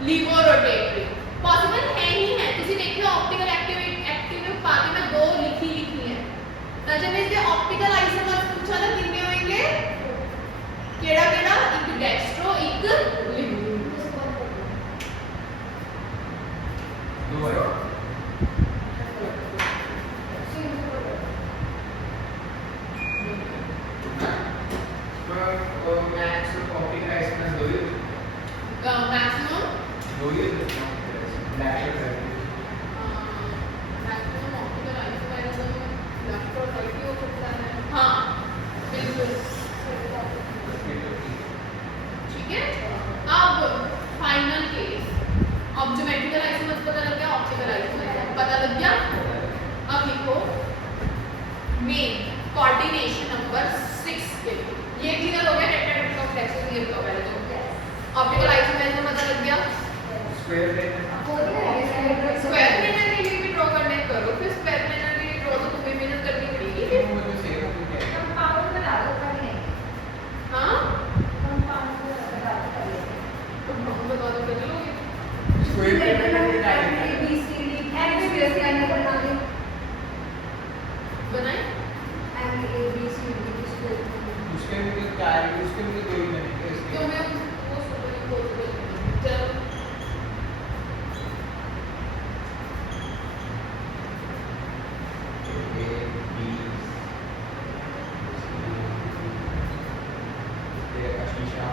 लीवो रोटेटरी। पॉसिबल है ही है। तुसी देखियो ऑप्टिकल एक्टिव पार्टी में दो लिखी है। जब इसके ऑप्टिकल आइसोमर्स पूछा था कितने होंगे? केड़ा केड़ा? एक डेक्स्ट्रो, एक लीवो। दो है। तो मैक्स ऑप्टिकल आइसोमर्स दो ही maximum black maximum optical isomerism left और राइट ही हो सकता है। हाँ, बिल्कुल ठीक है। अब फाइनल केस, अब ज्योमेट्रिकल आइसोमर्स पता लग गया, ऑप्टिकल आइसोमर्स पता लग गया। अब लिखो मेन कोऑर्डिनेशन नंबर 6 के लिए। ये क्लियर हो गया टेट्राहेड्रल कॉम्प्लेक्सेस? ये बताओ पहले तो। ऑप्टिकल आइसोमेरिज्म पता लग गया। स्क्वायर प्लेन स्क्वायर प्लेनर के लिए भी ड्रॉ करने करो, फिर स्क्वायर प्लेनर के लिए ड्रॉ तो तुम्हें मेहनत करनी पड़ेगी। मुझे सेम हो गया कंपाउंड बना दो कर नहीं हाँ कंपाउंड बता दो कर लेते तुम बता दो कर लोगे। स्क्वायर प्लेन में A B C D M B C D बना दो बनाए M A B C D उसके भी क्या है, उसके भी कोई नहीं है तो इसलिए मैं वो सुपर पॉसिबल चलो A B C ये शीशा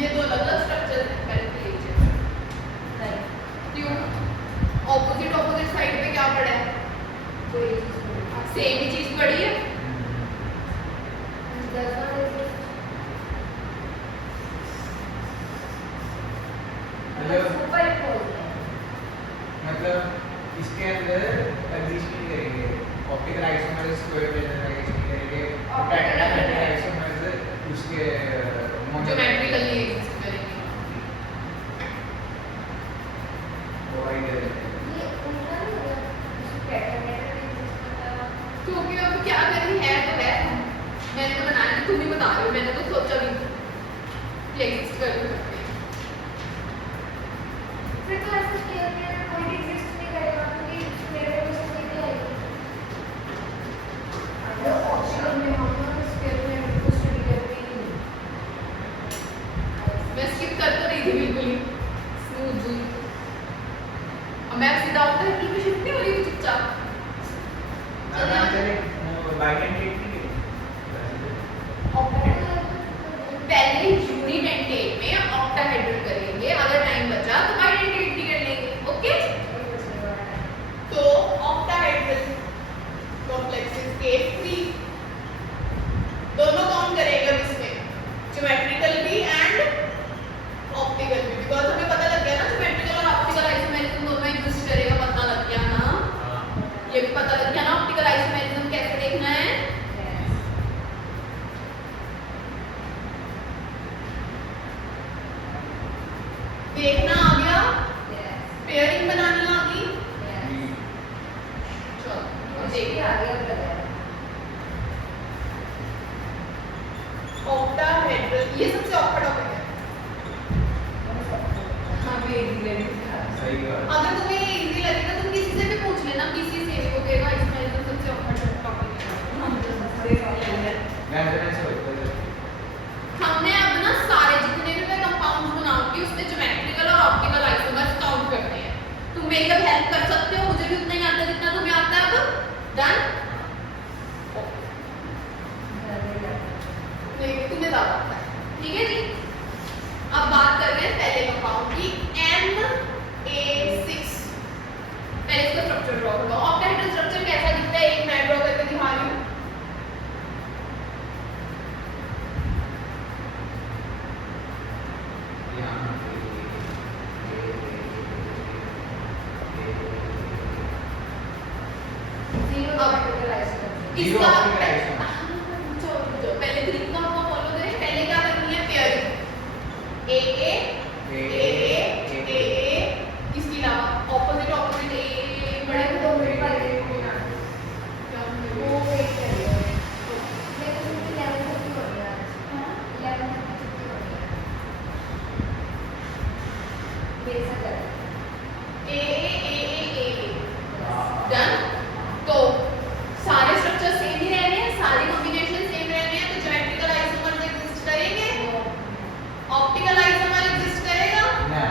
ये दो अलग अलग स्ट्रक्चर हैं पहले तो लीजिए। नहीं क्यों ऑपोजिट साइड पे क्या पड़ा है? कोई सेम ही चीज पड़ी है। मतलब इसके अंदर एग्जिस्ट नहीं करेंगे optical isomers square plane exist नहीं करेंगे ऑप्टिकल आइसोमर्स उसके ज्योमेट्रिकली एग्जिस्ट करेंगे। प्रोवाइड क्योंकि अब क्या करें है तो है, मैंने तो बनाया नहीं, तुम ही बता रहे हो, मैंने तो सोचा भी नहीं कि एग्जिस्ट कर सकते हैं। फिर तो ऐसा किया कि कोई एग्जिस्ट नहीं करेगा क्योंकि मेरे को उससे नहीं आएगी अगर ऑप्शन में हम स्केल में को स्टडी करते ही नहीं मैं स्किप कर तो रही थी बिल्कुल ही स्मूथली। अब मैं सीधा होता है कि शिफ्ट नहीं हो रही थी चुपचाप। ना चले बाइडेंटिटी पहले यूनिट एंड टेल में ऑक्टाहेड्रल करेंगे, अगर टाइम बचा तो आइडेंटिटी कर लेंगे। ओके तो ऑक्टाहेड्रल कॉम्प्लेक्सेस के 3 दोनों काउंट करेंगे अब इसमें, ज्योमेट्रिकल भी एंड ऑप्टिकल भी, बिकॉज़ हमें पता लग गया ना ज्योमेट्रिकल और ऑप्टिकल आइसोमेरिज्म दोनों एग्जिस्ट करेगा, पता लग गया ना, ये भी पता लग गया ना ऑप्टिकल आइसोमेरिज्म कैसे देखना है। देखना आ गया, पेयरिंग बनानी आ गई। चलो देखिए ऑक्टाहेड्रल ये सबसे ऑकवर्ड टॉपिक है। हाँ भी इजीली सही बात अगर तुम्हें इजी लगेगा तुम किसी से भी पूछ लेना, किसी से भी पूछेगा इसमें तो सबसे ऑकवर्ड टॉपिक है। रेजोनेंस होता है हमने अब ना सारे जितने भी मैं कंपाउंड्स बनाऊंगी उसमें ज्योमेट्रिकल और ऑप्टिकल आइसोमर्स काउंट करते हैं। तुम मेरी अब हेल्प कर सकते हो, मुझे भी उतना ही आता है जितना तुम्हें आता है। अब डन नहीं तुम्हें ज्यादा आता है, ठीक है जी। अब बात कर रहे हैं पहले कंपाउंड की Na6। पहले इसका स्ट्रक्चर ड्रॉ करो। ऑक्टाहेड्रल स्ट्रक्चर कैसा दिखता है एक मैं ड्रॉ करके दिखा रही हूँ। यहाँ जीरो ऑप्टिकल Zero इसका optical isomer। जो पहले ग्रीन का हम फॉलो करें, पहले क्या करनी है पेयरिंग ए ए ए ए इसके अलावा ऑपोजिट ऑपोजिट ए बड़े बड़े को मेरे पास एक क्या वो वेट कर रहे हैं लेकिन 11 तक हो गया 11 तक छुट्टी हो गया बेसा कर ए डन। तो सारे स्ट्रक्चर सेम ही रह रहे हैं, सारे कॉम्बिनेशन सेम रह रहे हैं, तो ज्योमेट्रिकल आइसोमर्स एग्जिस्ट करेंगे, ऑप्टिकल आइसोमर एग्जिस्ट करेगा, ना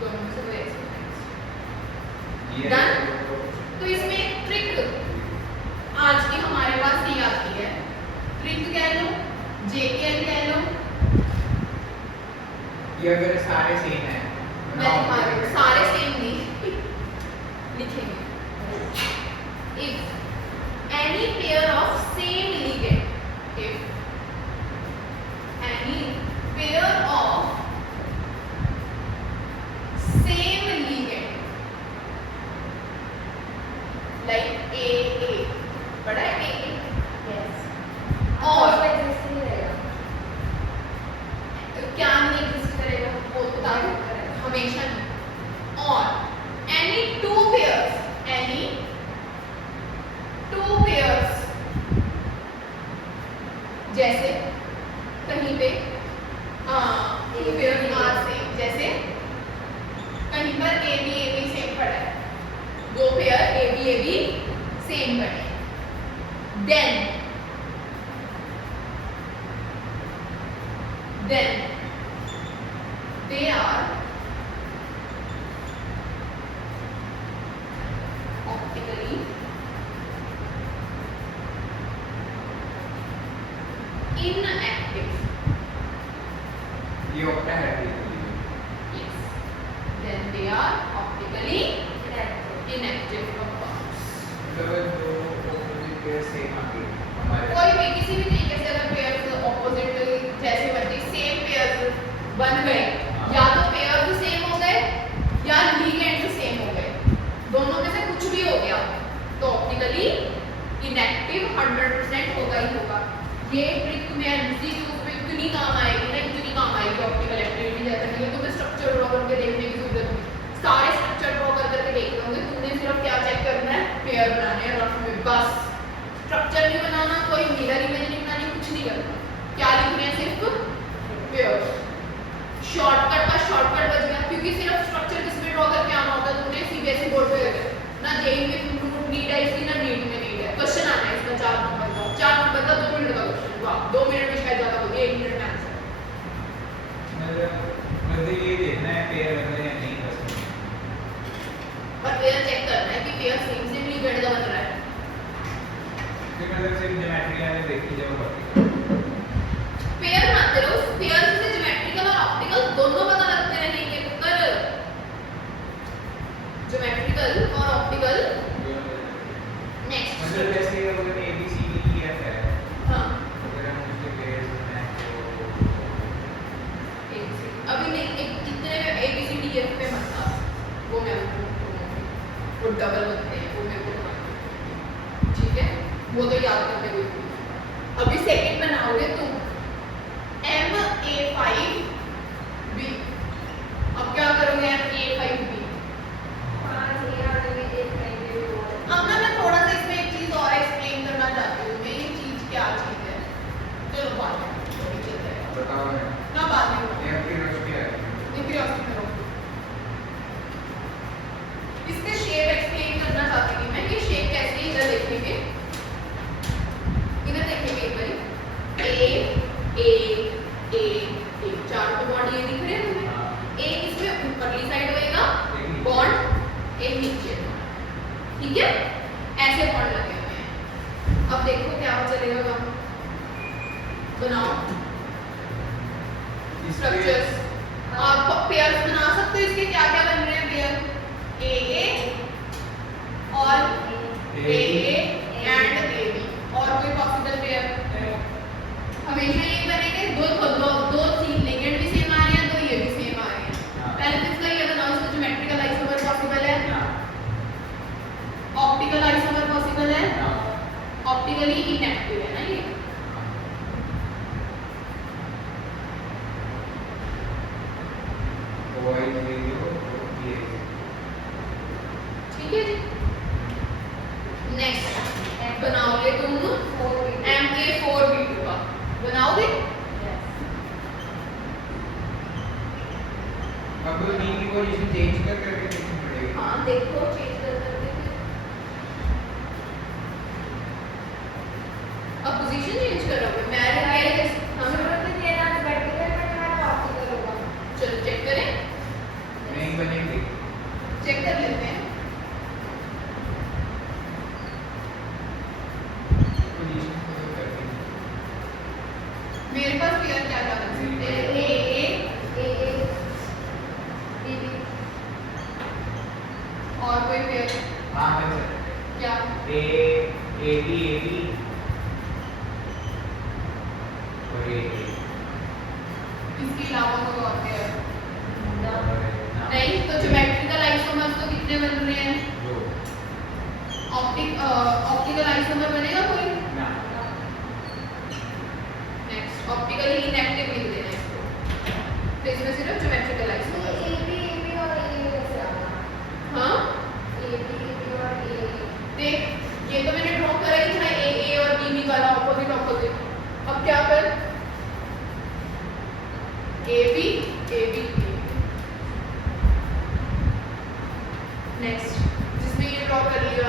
दोनों में से कोई exist ये Done? तो इसमें एक ट्रिक आज की हमारे पास ये आती है, ट्रिक कह लो जेकेएल कह लो। ये अगर सारे सेम है मैं तुम्हारे सारे सेम नहीं लिखेंगे। If any pair of same ligand, if any pair of same ligand like AA, पढ़ा है AA यस और एग्जिस्ट नहीं रहेगा क्या नहीं एग्जिस्ट करेगा जैसे कहीं पे पेयर आर सेम, जैसे कहीं पर ए बी सेम पड़ा है, दो पेयर ए बी सेम बने, then they are optically inactive. ये होता है Yes. Then they are optically inactive compounds. मतलब जो opposite pair same आगे हमारे कोई भी किसी भी तरीके से अगर पेयर्स ऑपोजिट जैसे बच्चे सेम पेयर्स बन गए, या तो पेयर्स सेम हो गए या लिगेंड सेम हो गए, दोनों में से कुछ भी हो गया तो ऑप्टिकली इनएक्टिव 100% होगा ही होगा। ये ट्रिक में एमसीक्यू में इतनी काम आएगी ना, इतनी काम आएगी ऑप्टिकल एक्टिविटी जैसा नहीं है, तुम्हें स्ट्रक्चर ड्रॉ करके देखने की जरूरत नहीं, सारे स्ट्रक्चर ड्रॉ करके देख लोगे, तुमने सिर्फ क्या चेक करना है, पेयर बनाने हैं रफ में, बस स्ट्रक्चर नहीं बनाना, कोई मिरर इमेज नहीं बनानी, कुछ नहीं करना, क्या लिखने हैं सिर्फ पेयर। शॉर्टकट का शॉर्टकट बच गया, क्योंकि सिर्फ स्ट्रक्चर किसमें ड्रॉ करके आना होता है, तुमने सीबीएसई बोर्ड पे गए ना, जेईई में नीड है इसकी, ना नीट में नीड है, क्वेश्चन आना है इसका 4 नंबर का, 4 नंबर का 2 मिनट का क्वेश्चन, वाह 2 मिनट में शायद ज्यादा हो गया, 1 मिनट में आंसर। मतलब ये देखना है पेयर बन रहे हैं या नहीं बस, पर पेयर चेक करना है कि पेयर सेम सेम लिगेंड का बन रहा है। फिर मतलब सिर्फ ज्योमेट्री वाले देखी जाओ बाकी पेयर बनाते रहो, पेयर से ज्योमेट्रिकल और ऑप्टिकल दोनों पता लगते रहेंगे पुत्र, ज्योमेट्रिकल और ऑप्टिकल। नेक्स्ट मतलब जैसे अगर A B C D E F है, हां अगर हम उसके पेयर्स बनाएं तो अभी नहीं, एक कितने में A B C D F पे मत आ, वो मैं वो डबल बनते हैं, वो मेरे को ध्यान, ठीक है, वो तो याद करने कोई। अभी सेकंड बनाओगे तुम MA5B, अब क्या करोगे MA5B? अब ना मैं थोड़ा सा इसमें एक चीज और एक्सप्लेन करना चाहती हूँ, मैं ये चीज क्या चीज है, चलो बाद में चलते हैं, बताओ ना ना बाद में ये आपकी रोशनी है क्यूरियोसिटी करो। इसके शेप एक्सप्लेन करना चाहती थी मैं, ये शेप कैसे है, इधर देखेंगे, इधर देखेंगे एक बार, ए चार तो बॉन्ड ये दिख रहे हैं तुम्हें, ए इसमें ऊपरली साइड होएगा बॉन्ड, एक नीचे, ठीक है, ऐसे बॉन्ड लगे हुए हैं। अब देखो क्या चलेगा काम, बनाओ स्ट्रक्चर्स, आप पेयर्स बना सकते हो, इसके क्या क्या बन रहे हैं पेयर, ए और ए एंड ए बी, और कोई पॉसिबल पेयर हमेशा ये बनेंगे, दो सीन लिगेंड भी सेम आ रहे हैं, दो ये भी सेम आ रहे हैं। पहले तो इसका ये बनाओ, इसका ज्योमेट्रिकल आइसोमर पॉसिबल है, ऑप्टिकल आइसोमर पॉसिबल है, ऑप्टिकली इनएक्टिव है ना ये, ठीक है जी। नेक्स्ट बनाओगे तुम MA4B2 का, बनाओगे? अब नी की पोजीशन चेंज करके देखनी पड़ेगी। हाँ देखो चेंज कर करके, अब पोजीशन चेंज करोगे, चलो चेक करें, नहीं बनेगी, चेक कर लेते हैं। पोजीशन को करके मेरे पास पेयर क्या क्या बन सकते हैं, और कोई पेयर हाँ बन सकते हैं, क्या, ए बी और ए इसके अलावा कोई और पेयर हाँ, नहीं, तो ज्योमेट्रिकल आइसोमर्स तो कितने बन रहे हैं, दो ऑप्टिकल आइसोमर बनेगा कोई, ना नेक्स्ट ऑप्टिकली इनएक्टिव लिख देना इसको, तो इसमें सिर्फ ज्योमेट्रिकल आइसोमर, हाँ देख ये तो मैंने ड्रॉ करा ही था, ए और बी वाला ऑपोजिट ऑपोजिट, अब क्या AB AB नेक्स्ट जिसमें ये ड्रॉ कर लिया,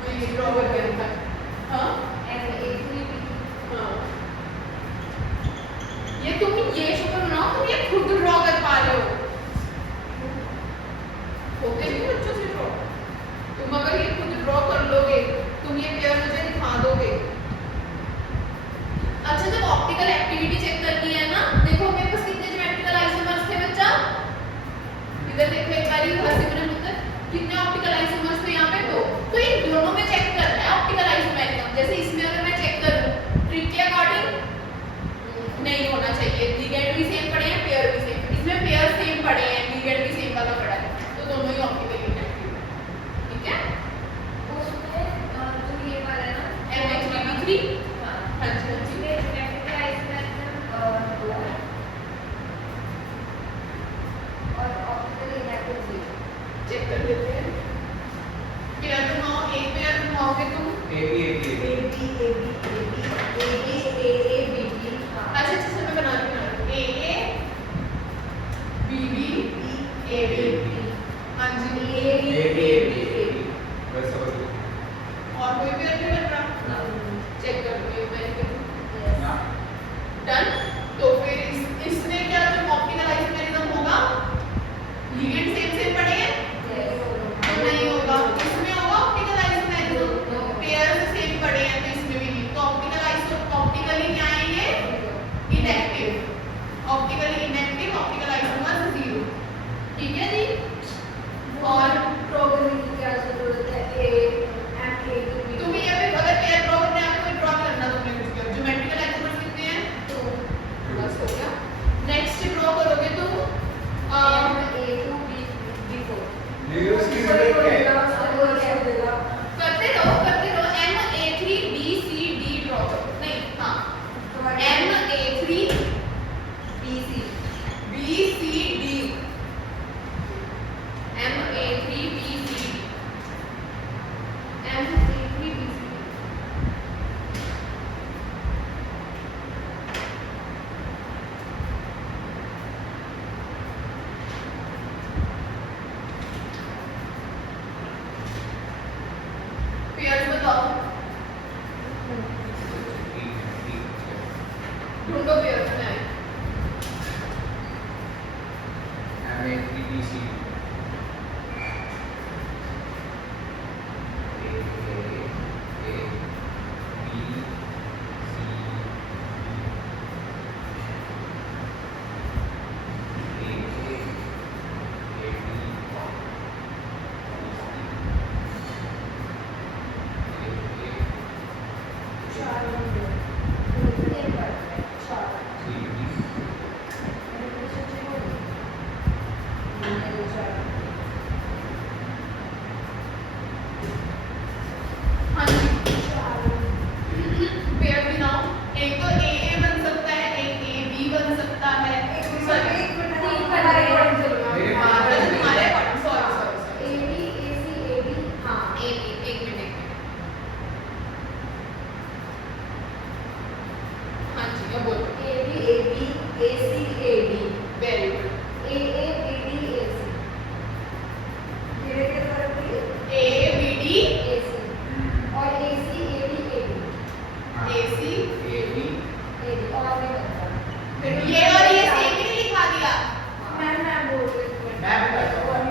मैं ये ड्रॉ कर दिया था। हाँ हाँ, ये तुम ये शुक्र बनाओ तुम ये खुद ड्रॉ कर पा रहे हो, होते नहीं बच्चों से ड्रॉ। तुम अगर ये खुद ड्रॉ कर लोगे, तुम ये पेयर मुझे दिखा दोगे। अच्छा, जब ऑप्टिकल एक्टिविटी चेक करनी है ना, देखो मेरे पास कितने ज्योमेट्रिकल आइसोमर्स थे बच्चा, इधर देखो एक बारी हसीबन उत्तर कितने ऑप्टिकल आइसोमर्स थे यहाँ पे, तो इन दोनों में चेक करना है ऑप्टिकल आइसोमेरिज्म। जैसे इसमें अगर मैं चेक करूं ट्रिक के अकॉर्डिंग नहीं होना चाहिए, लिगेंड भी सेम पड़े हैं, पेयर भी सेम, इसमें पेयर सेम पड़े हैं, लिगेंड भी सेम वाला पड़ा है, तो दोनों ही ऑप्टिकल इंटरेक्टिव है। ठीक है, MH3 हाँ जी हाँ जी चेक कर लेते हैं। पेयर बनाओ, एक पेयर बनाओगे तुम। अच्छा अच्छा मैं बना रही AA BB AB हाँ जी बस और और कोई पेयर नहीं बन रहा, चेक कर लो मैं ना डन। तो फिर इसमें क्या जो ऑप्टिकल आइसोमेरिज्म होगा, लिगेंड सेम सेम पड़े हैं तो नहीं होगा, इसमें होगा ऑप्टिकल आइसोमेरिज्म, पेयर्स सेम पड़े हैं तो इसमें भी नहीं, तो ऑप्टिकली क्या है ये inactive, optically inactive, optical isomers 0। ठीक है जी, और तुम ये भी अगर पेयर ड्रॉ करना है तो ड्रॉ करना, तुमने कुछ किया ज्योमेट्रिकल आइसोमर्स कितने हैं, तो बस हो गया। नेक्स्ट ड्रॉ करोगे तुम करते रहो MA3BCD ड्रॉ करो, नहीं हाँ MA3BCD पेयर्स बताओ, ढूंढो पेयर्स में आए। हाँ जी पेयर बनाओ, एक तो AA बन सकता है, एक AB बन सकता है, तुम्हारे अकॉर्डिंग सॉरी हाँ AB एक मिनट हाँ जी अब बोलो वेरी गुड ABD AC ये और ये सेम ही नहीं लिखा दिया, मैं बताता हूँ AB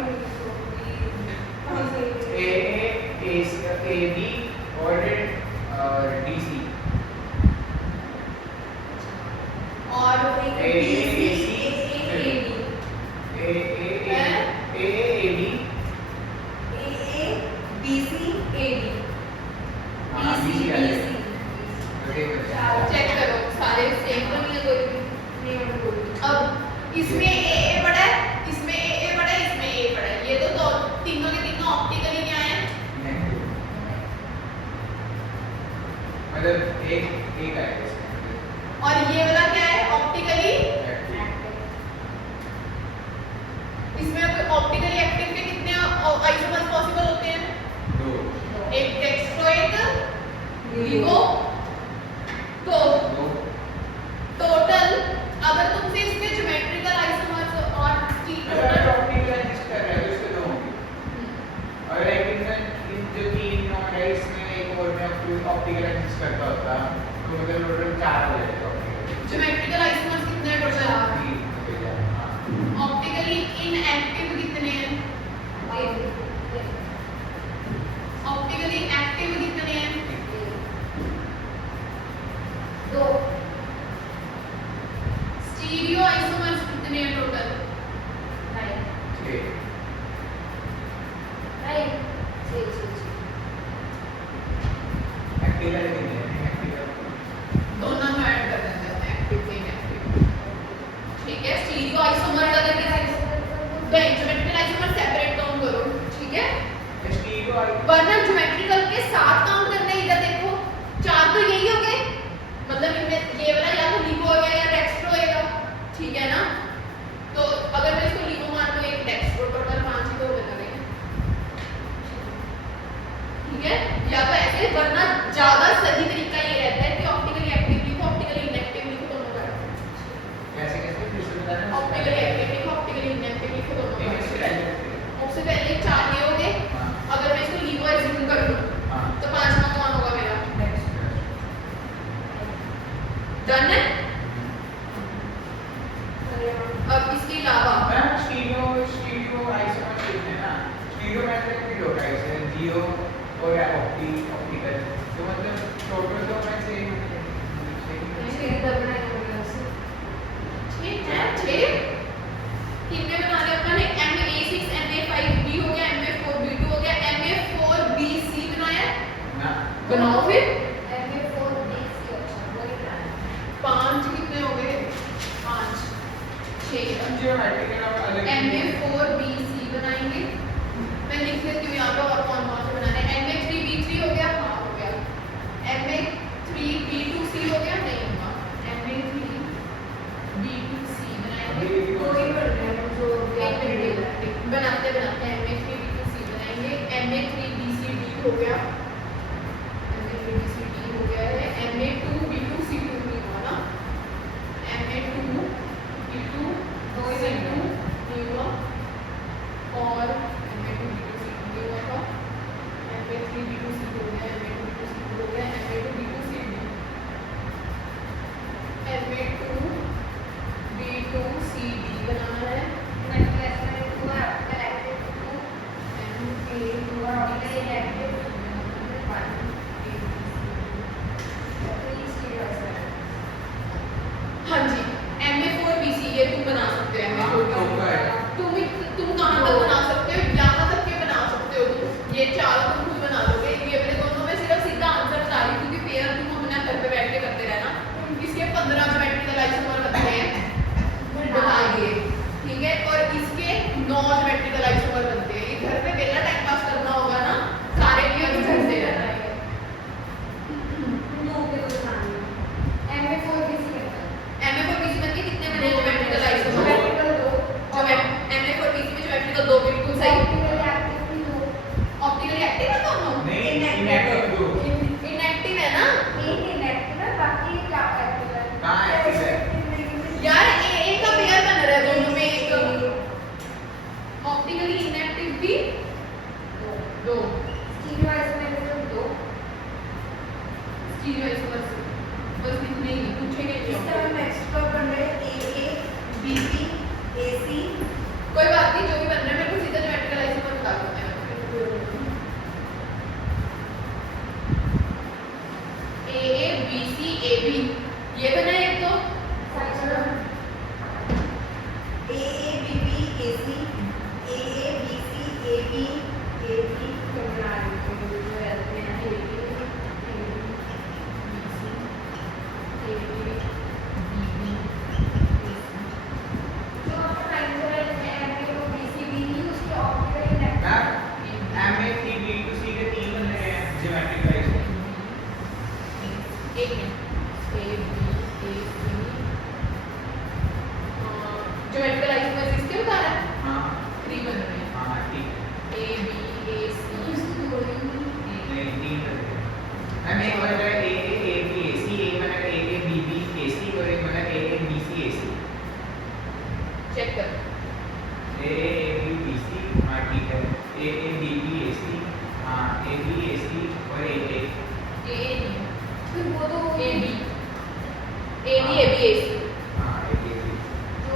और DC और चेक करो सारे सेम तो नहीं है कोई भी। अब इसमें AA बड़ा है, इसमें AA बड़ा है, इसमें A बड़ा है, ये तो तीनों के तीनों ऑप्टिकली क्या है, मतलब एक आएगा और ये वाला क्या है ऑप्टिकली, इसमें ऑप्टिकली एक्टिव के कितने आइसोमर्स पॉसिबल होते हैं, 2 एक डेक्स्ट्रो एक लिगो, तो मिक्स करता होता तो मतलब टोटल 4 हो जाएगा ज्योमेट्रिकल आइसोमर्स कितने हैं टोटल? ऑप्टिकली इनएक्टिव कितने हैं? ऑप्टिकली एक्टिव कितने हैं? 2 स्टीरियो आइसोमर्स कितने हैं टोटल? 6 दोनों में ऐड कर देते हैं एक्टिव के इनएक्टिव। ठीक है, स्टीरियो आइसोमर अगर नहीं ज्योमेट्रिकल आइसोमर सेपरेट काउंट करो, ठीक है? वरना ज्योमेट्रिकल के 7 काउंट करने इधर देखो 4 तो यही हो गए, मतलब इनमें ये वाला या तो लिबो होगा या डेक्स्ट्रो होगा, ठीक है ना? तो अगर मैं इसको लिबो मान लूं एक डेक्स्ट्रो, टोटल 5 ही तो बता देंगे, ठीक है? या तो ऐसे, वरना ज्यादा सही तरीका ये रहता है कि ऑप्टिकली एक्टिव लिखो, ऑप्टिकली इनएक्टिव लिखो, दोनों का ऑप्टिकली एक्टिव लिखो, ऑप्टिकली इनएक्टिव लिखो, दोनों का। सबसे पहले 4 ये हो गए, अगर मैं इसको लिबो एज्यूम कर लूं तो 5वां कौन होगा मेरा? डन है? अब इसके अलावा ऑप्टिकल तो मतलब टोटल तो मैं सेम ठीक है, 6 कितने बना रहे अपन ने? MA6 MA5B हो गया, MA4B2 हो गया, MA4BC बनाया, ना बनाओ फिर। MA4 BC अच्छा वही बनाया 5 कितने हो गए? 5 6 ज्योमेट्रिकल अलग MA4BC बनाएंगे, मैं लिख देती हूँ यहाँ पे और कौन कौन से बनाने हैं। MA3B3 हो गया, हाँ हो गया। MA3B2C हो गया, नहीं होगा। MA3B2C बनाएंगे, कोई बढ़ रहा है जो एक मिनट बनाते बनाते MA3B2C बनाएंगे। MA3BCD हो गया, MA3BCD हो गया है। MA2B2C2 नहीं हुआ ना, MA2B2C2 नहीं हुआ, और MA2B2C2 नहीं हुआ था। MA3B2C2 हो गया, MA2B2C2 हो गया, MA2B2CD, MA2B2CD बनाना है। हाँ जी, MA4BC ये तुम बना सकते हो। तुम कहाँ तक बना सकते हो? यहाँ तक के बना सकते हो तुम, ये 4 तुम खुद बना लोगे। ये वाले दोनों में सिर्फ सीधा आंसर बता रही हूँ, क्योंकि पेयर तुम अपने घर पे बैठ के करते रहना। इसके 15 ज्योमेट्रिकल आइसोमर बनते हैं, बताइए, ठीक है? और इसके 9 ज्योमेट्रिकल आइसोमर बनते हैं। ये घर पे वेला टाइम पास करना होगा ना, सारे पेयर करते रहना है। MA4BC बन के कितने बने ज्योमेट्रिकल आइसोमर? MA4BC में ज्योमेट्रिकल 2 बिल्कुल सही। ऑप्टिकली एक्टिव है दोनों? नहीं इनएक्टिव दो इनएक्टिव है ना? कहाँ एक्टिव है यार ए का पेयर बन रहा है दोनों में, एक ऑप्टिकली इनएक्टिव भी 2 स्टीरियो आइसोमर बस इतने ही पूछेंगे कोई बात नहीं, जो भी बन रहा है मेरे को सीधा ज्योमेट्रिकल आइसोमर बता दो। AABCAB ये बना है एक तो, MA3B2C के 3 बन रहे हैं ज्योमेट्रिकल आइसोमर। एक मिनट, ज्योमेट्रिकल आइसोमर इसके बता रहा है, हाँ 3 बन रहे हैं। हाँ ठीक ABAC नहीं 3 बन रहे हैं। मैम एक बन रहा है AABAC, एक बन रहा है AABBAC और एक बन रहा है AABCAC। चेक कर। AABC हाँ ठीक है, AABBAC हाँ ABAC और AA AA नहीं AC। हाँ AB जो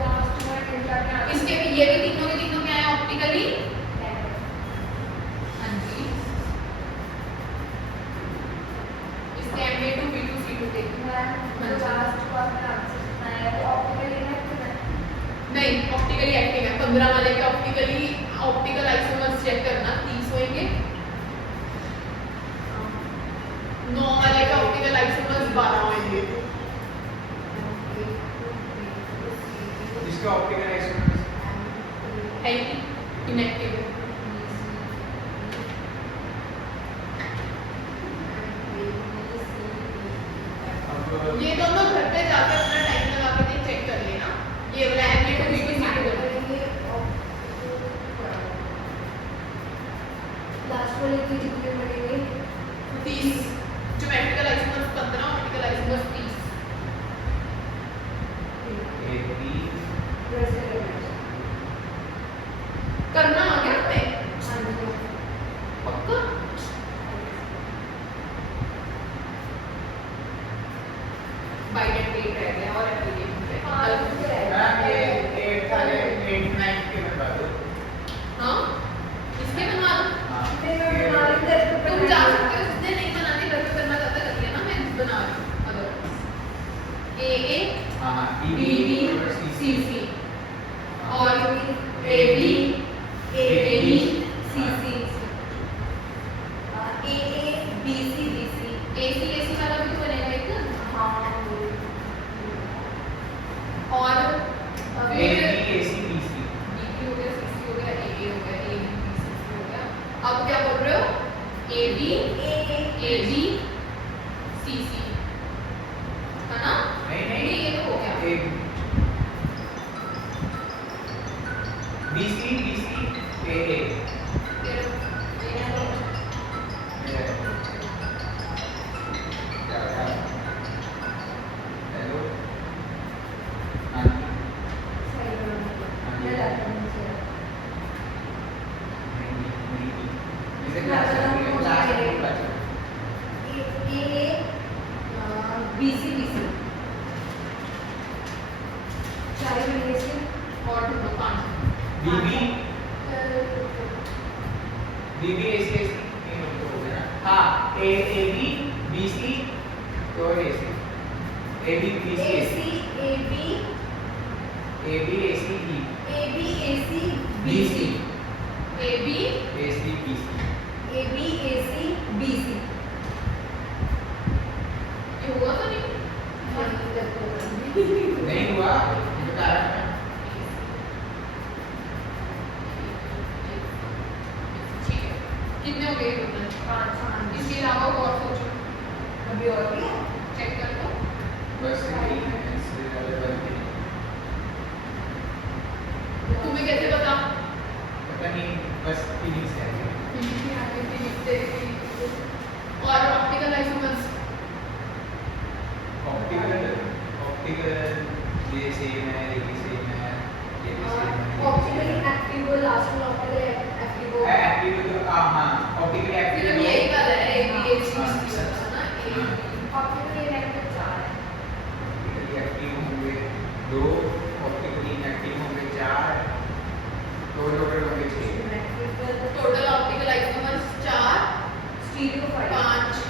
लास्ट में क्या क्या इसके भी ये भी तीनों के तीनों क्या है ऑप्टिकली। हाँ जी इसके MA two B two C two के लास्ट बार में आंसर सुना है वो ऑप्टिकली है कि नहीं ऑप्टिकली एक्टिव है। 15 वाले के ऑप्टिकल आइसोमर्स चेक करना 30 होंगे। 9 वाले का ऑप्टिकल आइसोमर्स 12 होंगे। इसके ऑप्टिकल आइसोमर्स है इनएक्टिव। अब ये दोनों घर पे जाकर अपना टाइम लगा के चेक कर लेना। ये वाला MA two B two C two last वाले की जितने बनेंगे 30। Geometrical isomers 15 optical isomers 30। AB वैसे करना करना आ गया हमें हाँ जी पक्का। बाई एंड वेट रह गया और एप्लीकेशन पे मैम ये 8 वाले 8 9 के बता दो। हाँ इसके बनवा दो। हाँ तुम जा सकते हो जितने नहीं बनाते घर पे करना चाहते कर लेना। मैं बना रही हूँ अगर AA हाँ हाँ BB और CC CC और AB CC BC AC वाला भी तो बनेगा एक। हाँ और फिर AC BC BB हो गया CC हो गया AA हो गया AB CC हो गया। अब क्या बोल रहे हो AB CC है ना। नहीं ये तो हो गया। BC AA फिर हेलो हाँ सही मैं लाता हूँ इसे क्लास में क्लास में बच्चा BC चार महीने से और ढूंढो 5। BB AC ये तो हो गया ना। हाँ AB BC और AC AB BC AC AB AC BC AB AC BC ये हुआ तो नहीं। नहीं हुआ बता रहा था। ठीक है कितने हो गए टोटल। 5। इसके अलावा और सोचो अभी और भी है चेक कर लो। बस यही है इससे ज़्यादा बनती नहीं। तुम्हें कैसे पता। पता नहीं बस फीलिंग्स है। और ऑप्टिकल आइसोमर्स ऑप्टिकल ये सेम है ये भी सेम है ये भी सेम है ऑप्टिकली एक्टिव लास्ट में ऑप्टिकल एक्टिव एक्टिव तो हाँ ऑप्टिकल फिर एक्टिव हम यही कर रहे हैं हाँ, ABC हाँ, है ना। ऑप्टिकली इनएक्टिव 4 है ऑप्टिकली एक्टिव होंगे 2 ऑप्टिकली इनएक्टिव होंगे 4 टोटल होंगे 6 टोटल ऑप्टिकल आइसोमर्स 4 स्टीरियो 5 5